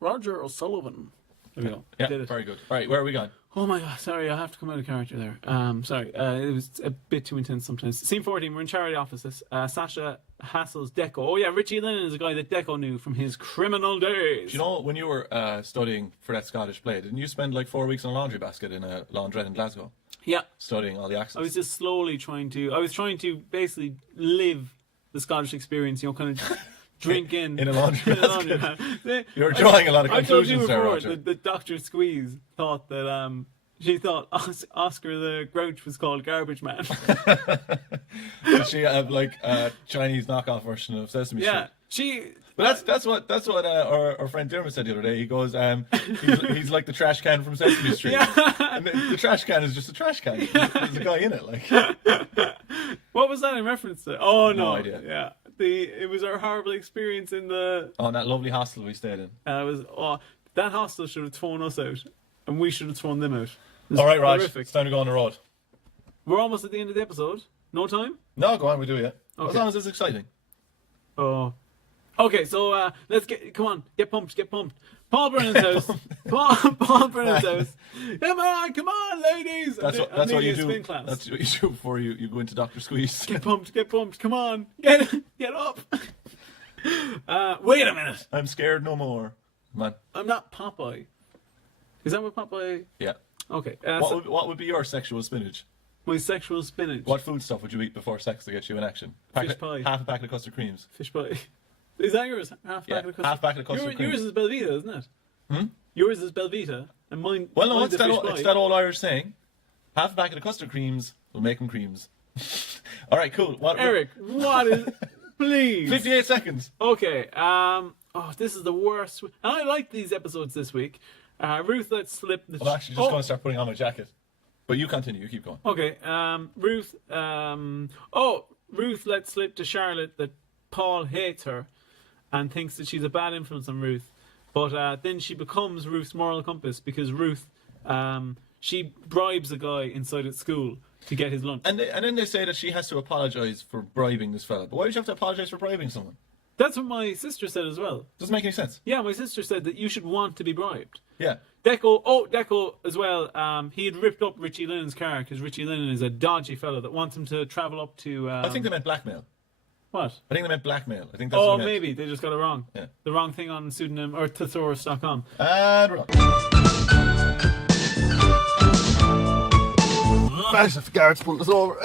Roger O'Sullivan. There we go. Yeah, Did it. very good. All right, where are we going? Oh my god, sorry, I have to come out of character there. Sorry, it was a bit too intense sometimes. Scene 14, we're in charity offices. Sasha hassles Deco. Oh yeah, Richie Lennon is a guy that Deco knew from his criminal days. Do you know, when you were studying for that Scottish play, didn't you spend like 4 weeks in a laundry basket in a laundrette in Glasgow? Yeah, Studying all the accents. I was just slowly trying to basically live the Scottish experience, you know, kind of drink in In a laundry in a laundry basket. basket. You're drawing a lot of I told you conclusions there, before Roger. that Dr. Squeeze thought that she thought Oscar the Grouch was called Garbage Man. Did she have like a Chinese knockoff version of Sesame Yeah, Street? But that's what our friend Dermot said the other day. He goes, he's like the trash can from Sesame Street. Yeah. And the trash can is just a trash can. There's a guy in it, like. What was that in reference to? Oh no, No idea. Yeah, it was our horrible experience in the. On that lovely hostel we stayed in. That hostel should have thrown us out, and we should have thrown them out. It was All right, Raj, horrific. it's time to go on the road. We're almost at the end of the episode. No time. No, go on, we do it. As Okay. long as it's exciting. Oh, Okay, so let's come on, get pumped. Paul Brennan's house. Paul Brennan's house. Come on, ladies. That's what you do. Spin class. That's what you do before you go into Dr. Squeeze. Get pumped. Come on, get up. Wait a minute. I'm scared no more. Man. I'm not Popeye. Is that what Popeye? Yeah. Okay. What would be your sexual spinach? My sexual spinach. What food stuff would you eat before sex to get you in action? Fish pie. Half a packet of custard creams. Fish pie. Is that yours? Half packet of custard. Half packet of custard creams. Yours is Belvita, isn't it? Yours is Belvita, and mine. Well, no, mine's it's a fish pie. that old Irish saying. Half a packet of custard creams will make them creams. All right, cool. Eric, what is? Please. 58 seconds. Okay. This is the worst. And I like these episodes this week. Ruth let slip. I'm actually just going to start putting on my jacket. But you continue. You keep going. Okay. Ruth. Ruth let slip to Charlotte that Paul hates her, and thinks that she's a bad influence on Ruth. But then she becomes Ruth's moral compass because Ruth, she bribes a guy inside at school to get his lunch. And then they say that she has to apologise for bribing this fella. But why would you have to apologise for bribing someone? That's what my sister said as well. Doesn't make any sense. Yeah, my sister said that you should want to be bribed. Yeah. Deco as well, he had ripped up Richie Lennon's car because Richie Lennon is a dodgy fellow that wants him to travel up to... I think they meant blackmail. What? I think they meant blackmail. I think that's what they meant. Maybe. They just got it wrong. Yeah. The wrong thing on pseudonym or thesaurus.com. And we're on. Imagine if the guards pulled us over.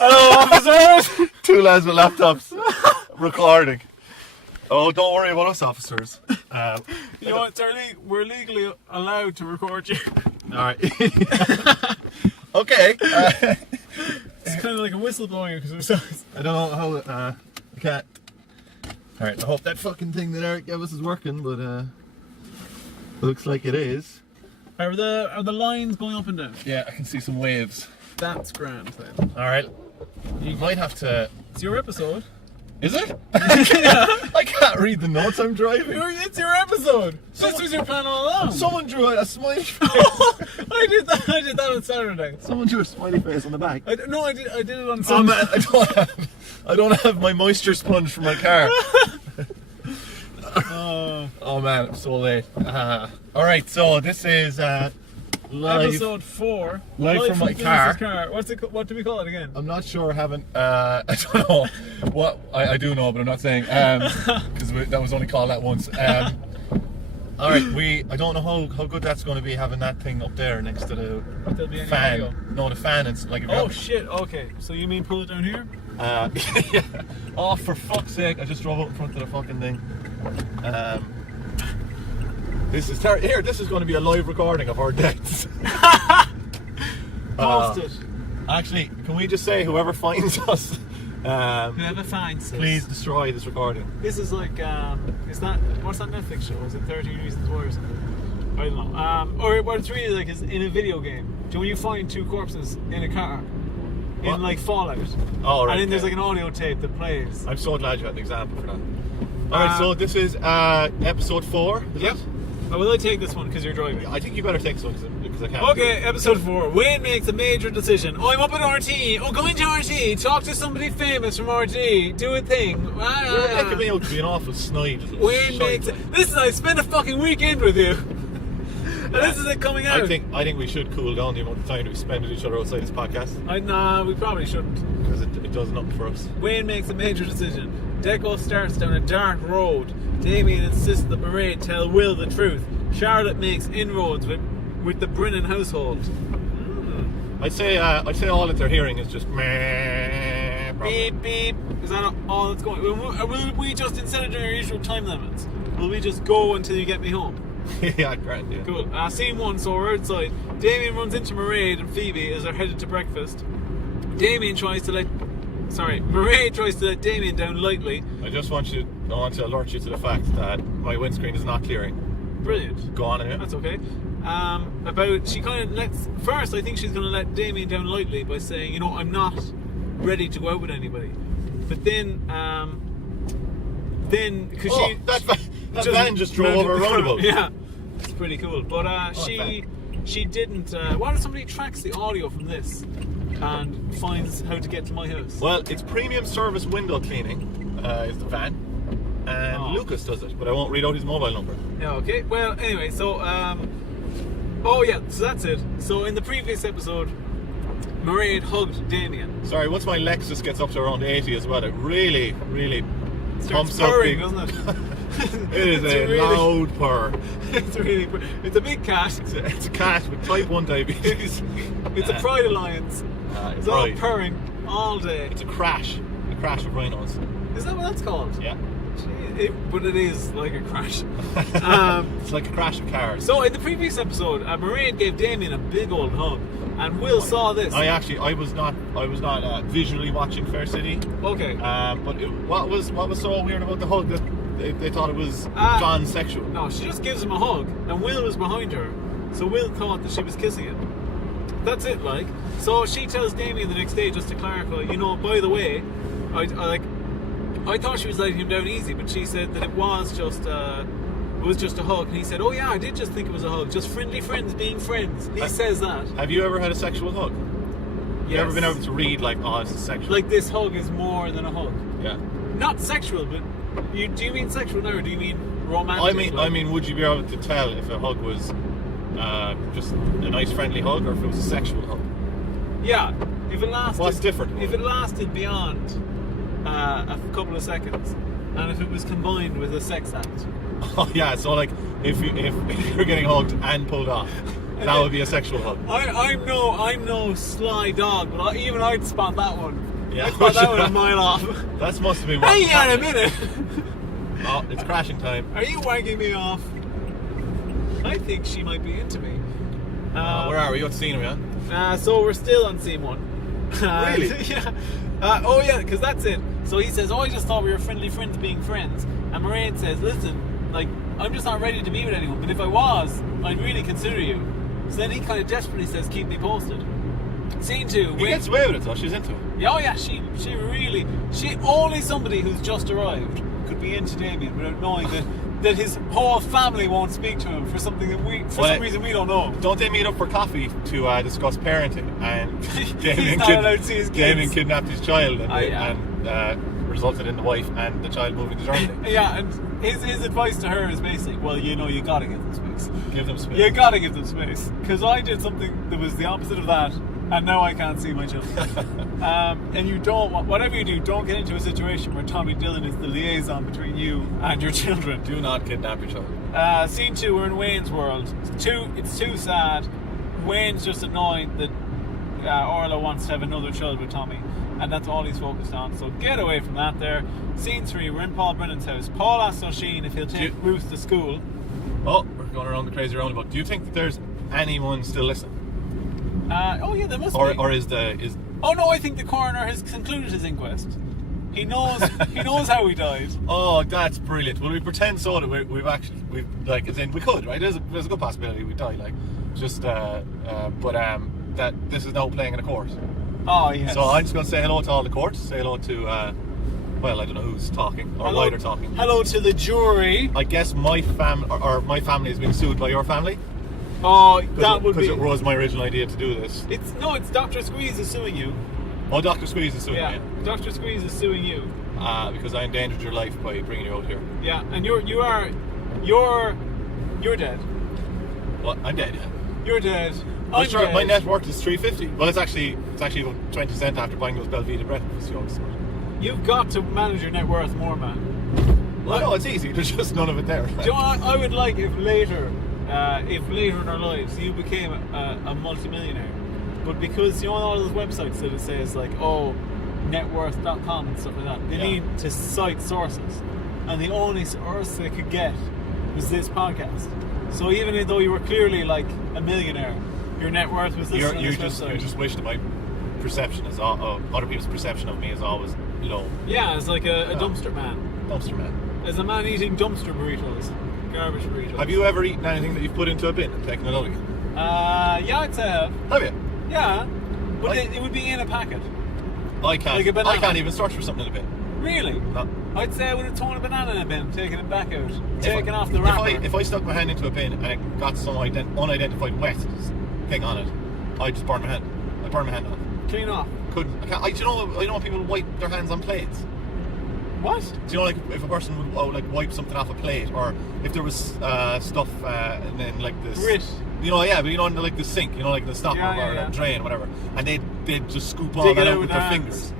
Hello, officers! Two lads with laptops recording. Oh, don't worry about us, officers. You know what? We're legally allowed to record you. Alright. Okay. It's kind of like a whistleblowing exercise. I don't know how. I can't. Alright, I hope that fucking thing that Eric gave us is working, but looks like it is. Are the lines going up and down? Yeah, I can see some waves. That's grand then. Alright. You might have to. It's your episode. Is it? I can't read the notes, I'm driving. It's your episode. This was your plan all along. Someone drew a smiley face. I did that on Saturday. Someone drew a smiley face on the back. I did it on Oh Sunday. man, I don't have my moisture sponge from my car. Oh man, I'm so late. Alright, so this is live. Episode 4. Live from my car. What do we call it again? I'm not sure. I don't know what. I do know, but I'm not saying because that was only called that once. All right, I don't know how good that's going to be having that thing up there next to the fan. Audio? No, the fan. It's like Oh shit! Okay, so you mean pull it down here? Yeah. Oh, for fuck's sake! I just drove up in front of the fucking thing. This is here. This is going to be a live recording of our deaths. Post it. Actually, can we just say whoever finds us? Whoever finds us. Please destroy this recording. This is like, what's that Netflix show? Is it 13 Reasons Why or something? I don't know. Or what it's really like is in a video game. Do you know when you find two corpses in a car? In like Fallout. Oh, right. And then there's like an audio tape that plays. I'm so glad you had an example for that. Alright, so this is episode 4. Yep. Will I take this one because you're driving? I think you better take this one because I can't. Okay, episode 4. Wayne makes a major decision. Oh, I'm up at RT. Oh, go into RT. Talk to somebody famous from RT. Do a thing. You're making me out to be an awful snide. Wayne makes it. Listen, I spent a fucking weekend with you. And this is it coming out. I think we should cool down the amount of time that we spend with each other outside this podcast. Nah, we probably shouldn't. Because it does nothing for us. Wayne makes a major decision. Deco starts down a dark road. Damien insists the parade tell Will the truth. Charlotte makes inroads with the Brennan household. I'd say all that they're hearing is just meh. Beep beep. Is that all that's going? Will we just, instead of doing our usual time limits, will we just go until you get me home? Yeah, grand, yeah. Cool. Scene 1, so we're outside. Damien runs into Mairead and Phoebe as they're headed to breakfast. Mairead tries to let Damien down lightly. I want to alert you to the fact that my windscreen is not clearing. Brilliant. Go on anyway. That's okay. She kind of lets... First, I think she's going to let Damien down lightly by saying, you know, I'm not ready to go out with anybody. But then... because that van just drove over a roundabout. Yeah. It's pretty cool. But she didn't... what if somebody tracks the audio from this and finds how to get to my house? Well, it's premium service window cleaning. is the van, and Lucas does it, but I won't read out his mobile number. Yeah, okay. Well, anyway, so oh yeah, so that's it. So in the previous episode, Mairead hugged Damien. Sorry, once my Lexus gets up to around 80 as well, it really Starts pumps up. purring, doesn't it? It is a really loud purr. It's a big cat. It's a cat with type 1 diabetes. It's a pride alliance. It's all purring all day. It's a crash of rhinos. Is that what that's called? Yeah. But it is like a crash. It's like a crash of cars. So in the previous episode, Mairead gave Damien a big old hug, and Will saw this. I was not visually watching Fair City. Okay. But what was so weird about the hug that they thought it was gone sexual? No, she just gives him a hug, and Will was behind her, so Will thought that she was kissing him. That's it, like. So she tells Damien the next day, just to clarify, by the way, I thought she was letting him down easy, but she said that it was just a hug. And he said, oh yeah, I did just think it was a hug. Just friendly friends being friends. He says that. Have you ever had a sexual hug? Yes. You ever been able to read it's a sexual? Like this hug is more than a hug. Yeah. Not sexual, but do you mean sexual now, or do you mean romantic? I mean, would you be able to tell if a hug was just a nice friendly hug, or if it was a sexual hug? Yeah. If it lasted. What's different? If it lasted beyond a couple of seconds, and if it was combined with a sex act. Oh yeah, so like if you're getting hugged and pulled off, that would be a sexual hug. I'm no sly dog, but even I'd spot that one. Yeah, I'd spot that one a mile off. That must have been what Hang on a minute. Oh, it's crashing time. Are you wanking me off? I think she might be into me. Where are we? What scene are we on? So we're still on scene 1. Really? Yeah. Oh yeah, because that's it. So he says, oh, I just thought we were friendly friends being friends. And Mairead says, listen, I'm just not ready to be with anyone, but if I was, I'd really consider you. So then he kind of desperately says, keep me posted. Scene 2. He gets away with it though, she's into it. Yeah, oh yeah, she only somebody who's just arrived could be into Damien without knowing that his whole family won't speak to him for something that some reason we don't know. Don't they meet up for coffee to discuss parenting? And Damien kidnapped his child and resulted in the wife and the child moving to Germany. Yeah, and his advice to her is basically, well, you gotta give them space. Give them space. You gotta give them space. Because I did something that was the opposite of that, and now I can't see my children. And you whatever you do, don't get into a situation where Tommy Dillon is the liaison between you and your children. Do not kidnap your child. Scene 2, we're in Wayne's world. It's too sad. Wayne's just annoyed that Orla wants to have another child with Tommy, and that's all he's focused on. So get away from that there. Scene 3, we're in Paul Brennan's house. Paul asks O'Sheen if he'll take Ruth to school. Oh, we're going around the crazy roundabout. Do you think that there's anyone still listening? Oh yeah, there must be. Or is Oh no, I think the coroner has concluded his inquest. He knows how he died. Oh, that's brilliant. Well, we pretend so that we could, right? There's a good possibility we die, that this is now playing in a court. Oh yes. So I'm just going to say hello to all the courts. Say hello to I don't know who's talking or why they're talking. Hello to the jury. I guess my my family is being sued by your family. Oh, that would be. Because it was my original idea to do this. It's Dr. Squeeze is suing you. Oh, Dr. Squeeze is suing me. Yeah, Dr. Squeeze is suing you. Because I endangered your life by bringing you out here. Yeah, and you're dead. Well, I'm dead. Yeah. You're dead. Dead. My net worth is $350. Well, it's actually about 20 cents after buying those Belvedere breakfast yolks. You've got to manage your net worth more, man. Well, no, it's easy. There's just none of it there. Do you know what? I would like if later in our lives you became a multimillionaire, but because all those websites that it says networth.com and stuff like that, they need to cite sources, and the only source they could get was this podcast. So even though you were clearly a millionaire, your net worth was this website. You just wish that my perception other people's perception of me is always low. Yeah, it's like a dumpster man. Dumpster man. As a man eating dumpster burritos. Garbage burritos. Have you ever eaten anything that you've put into a bin and taken it out again? Yeah, I'd say I have. Have you? Yeah, but it would be in a packet. I can't. Like I can't even search for something in a bin. Really? No. I'd say I would have thrown a banana in a bin, taken it back out, taken off the wrapper. If I stuck my hand into a bin and it got some unidentified wet thing on it, I'd just burn my hand. I'd burn my hand off. Clean off. Couldn't. I can't. Do you know when people wipe their hands on plates? What? Do you know, like, if a person would like wipe something off a plate, or if there was stuff in like this, Grit. you know, yeah, but you know, in like the sink, you know, like the stopper or the drain, whatever, and they'd just scoop all that out with their fingers.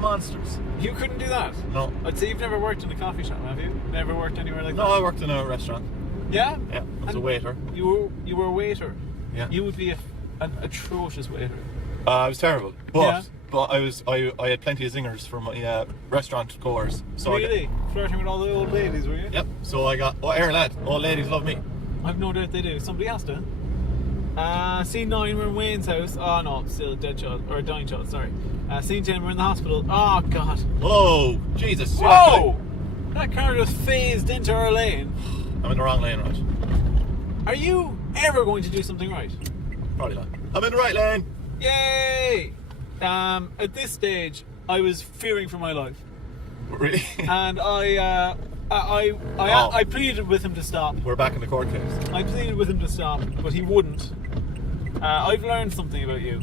Monsters. You couldn't do that. No. I'd say you've never worked in a coffee shop, have you? Never worked anywhere like that? No, I worked in a restaurant. Yeah? Yeah, I was a waiter. You were a waiter. Yeah. You would be an atrocious waiter. I was terrible, but Yeah. but I had plenty of zingers for my restaurant course. So Really? Flirting with all the old ladies, were you? Yep. So I got lad. Old ladies love me. I've no doubt they do. Somebody has to. Scene 9, we're in Wayne's house. Oh no, still a dead child, or a dying child, sorry. Scene 10, we're in the hospital. Oh god. Whoa, Jesus. Whoa! That car just phased into our lane. I'm in the wrong lane, Raj. Are you ever going to do something right? Probably not. I'm in the right lane. Yay! At this stage, I was fearing for my life. Really? And I pleaded with him to stop. We're back in the court case. I pleaded with him to stop, but he wouldn't. I've learned something about you.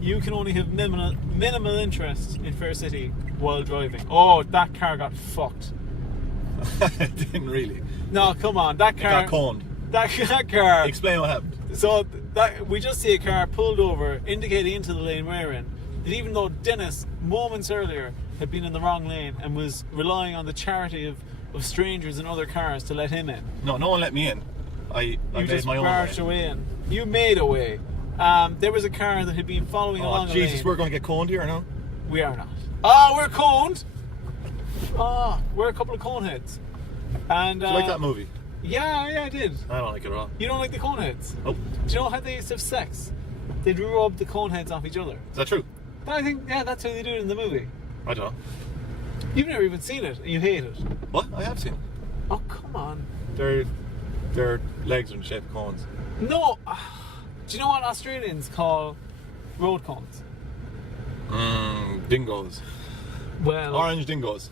You can only have minimal interest in Fair City while driving. Oh, that car got fucked. It didn't really. No, come on, that car. It got coned. That car. Explain what happened. So we just see a car pulled over, indicating into the lane we're in. And even though Dennis, moments earlier, had been in the wrong lane and was relying on the charity of strangers in other cars to let him in. No one let me in. I made my own barged way. away in. You made a way. There was a car that had been following along Jesus, the lane. we're going to get coned here, no? We are not. Oh, we're coned! Oh, we're a couple of cone heads. And, Do you like that movie? Yeah, I did. I don't like it at all. You don't like the cone heads? Oh. Do you know how they used to have sex? They'd rub the cone heads off each other. Is that true? I think, yeah, that's how they do it in the movie. I don't know. You've never even seen it, and you hate it. What? I have seen it. Oh, come on. Their legs are in the shape of cones. No. Do you know what Australians call road cones? Dingoes. Well, Orange dingoes.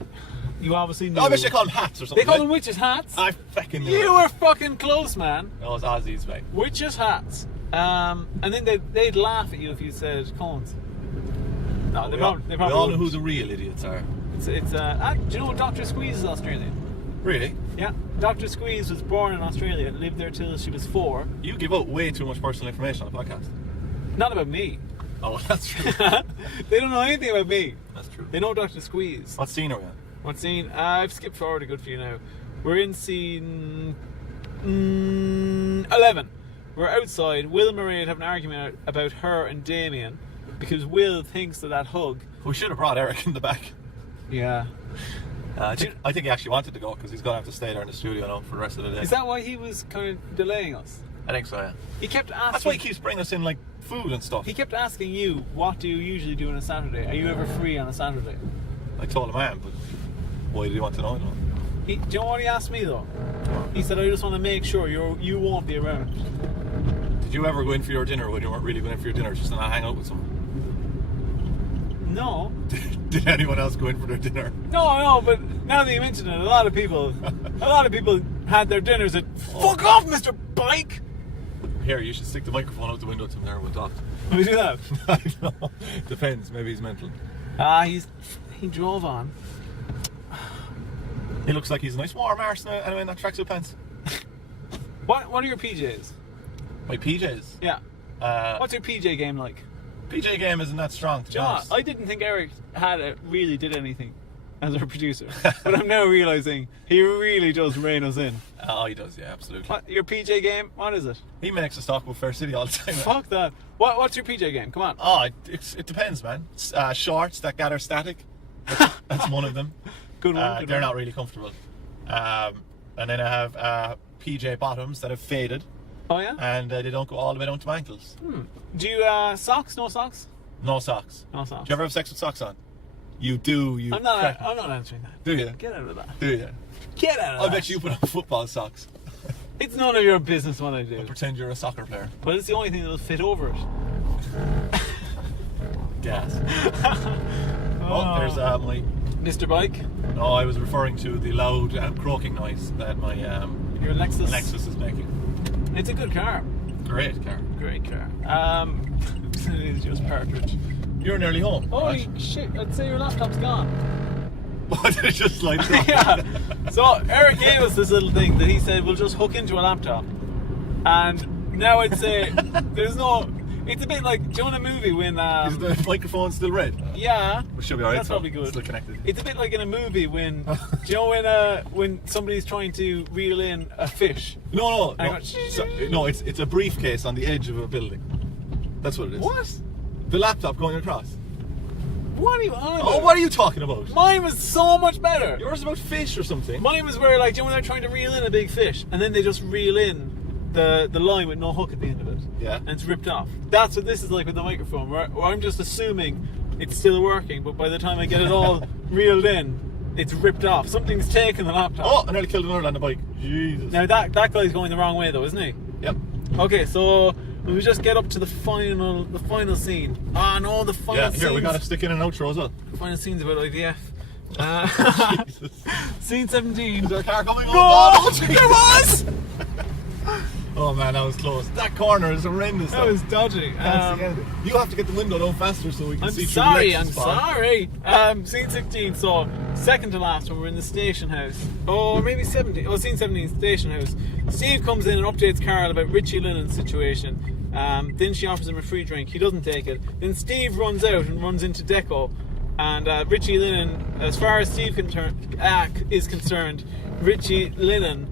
you obviously knew. I wish they call them hats or something. They call them witches' hats. I fucking knew You it. were fucking close, man. No, it's Aussies, mate. Witches' hats. And then they'd laugh at you if you said cones. No, they probably we all know wouldn't. who the real idiots are. Do you know Dr. Squeeze is Australian? Really? Yeah. Dr. Squeeze was born in Australia, lived there till she was 4. You give out way too much personal information on the podcast. Not about me. Oh, that's true. They don't know anything about me. That's true. They know Dr. Squeeze. What scene are we on? What scene? I've skipped forward a good few now. We're in scene 11. We're outside. Will and Maria have an argument about her and Damien because Will thinks that hug. We should have brought Eric in the back. Yeah. I think he actually wanted to go because he's going to have to stay there in the studio now for the rest of the day. Is that why he was kind of delaying us? I think so, yeah. He kept asking. That's why he keeps bringing us in, like, food and stuff. He kept asking you, what do you usually do on a Saturday? Are you ever free on a Saturday? I told him I am, but why did he want to know? Do you know what he asked me though? He said, I just want to make sure you won't be around. Did you ever go in for your dinner when you weren't really going in for your dinner, just to not hang out with someone? No. Did anyone else go in for their dinner? No, but now that you mention it, a lot of people had their dinners at fuck off, Mr. Bike! Here, you should stick the microphone out the window to him there and we'll talk. Can we do that? I don't know. Depends, maybe he's mental. He drove on. He looks like he's a nice warm arse now, anyway, in that tracksuit pants. What are your PJs? My PJs? Yeah. What's your PJ game like? PJ game isn't that strong, to be honest. I didn't think Eric really did anything as our producer. But I'm now realising he really does rein us in. Oh, he does, yeah, absolutely. What, your PJ game? What is it? He makes us talk about Fair City all the time. Fuck that. What's your PJ game? Come on. Oh, it depends, man. Shorts that gather static. That's one of them. Good one. They're not really comfortable. And then I have PJ bottoms that have faded. Oh yeah? And they don't go all the way down to my ankles. Do you socks? No socks? No socks. No socks. Do you ever have sex with socks on? You do. I'm not answering that. Do you? Get out of that. Do you? Get out of I that. bet you put on football socks. It's none of your business what I do. Pretend you're a soccer player. But it's the only thing that'll fit over it. Gas. Oh, there's my... Mr. Bike? No, I was referring to the loud croaking noise that my Your Lexus is making. It's a good car. Great car. Great car. It is just partridge. You're nearly home. Holy right? shit, I'd say your laptop's gone. What did it just like that? Yeah. So Eric gave us this little thing that he said we'll just hook into a laptop, and now I'd say there's no. It's a bit like, do you know in a movie when Is the microphone still red? yeah, It should be alright. that's probably good. Still connected. It's a bit like in a movie when do you know when somebody's trying to reel in a fish. No. I It's a briefcase on the edge of a building. That's what it is. What? The laptop going across. What are you on about? Oh, what are you talking about? Mine was so much better. Yours is about fish or something. Mine was where, like, do you know when they're trying to reel in a big fish and then they just reel in the line with no hook at the end of it. Yeah. And it's ripped off. That's what this is like with the microphone, where I'm just assuming it's still working, but by the time I get it all reeled in, it's ripped off. Something's taken the laptop. Oh, I nearly killed another on the bike. Jesus. Now that guy's going the wrong way though, isn't he? Yep. Okay, so we just get up to the final scene. Ah no, the final Yeah, scene. here, we gotta stick in an outro as well. Final scenes about IVF. Jesus. Scene 17. Is there a car coming? No, Oh, there was! Oh man, that was close. That corner is horrendous. That was dodgy. Can't see anything. You have to get the window down faster so we can I'm see sorry, through I'm the next spot. sorry. Scene 16, so second to last when we're in the station house. Or maybe 17. Oh, scene 17, station house. Steve comes in and updates Carl about Richie Lennon's situation. Then she offers him a free drink. He doesn't take it. Then Steve runs out and runs into Deco. And Richie Lennon, as far as Steve is concerned, Richie Lennon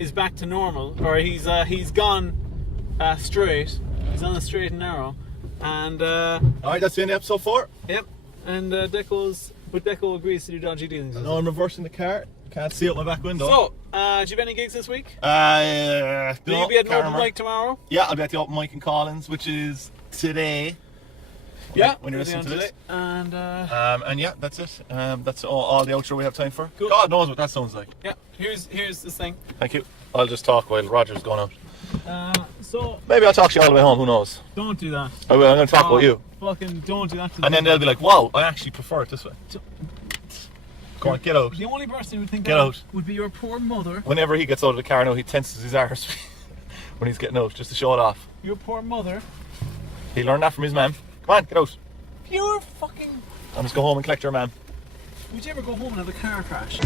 is back to normal, or he's gone straight. He's on a straight and narrow, and Alright, that's the end of episode 4. yep. And Deco agrees to do dodgy dealings. No, I'm reversing the car. Can't see out my back window. So, do you have any gigs this week? no, Will you be at an open camera. mic tomorrow? Yeah, I'll be at the open mic in Collins, which is today. Yeah, when you're we'll be listening on to this. today. And yeah, that's it. That's all the outro we have time for. Cool. God knows what that sounds like. Yeah, here's this thing. Thank you. I'll just talk while Roger's going out. So Maybe I'll talk to you all the way home, who knows? don't do that. I will, I'm going to talk about you. Fucking don't do that. To And then they'll be like, wow, I actually prefer it this way. Go on, get out. The only person who would think Get that out. would be your poor mother. Whenever he gets out of the car now, he tenses his arse when he's getting out, just to show it off. Your poor mother. He learned that from his mum. Come on, get out. Pure fucking. I'll just go home and collect your mum. Would you ever go home and have a car crash?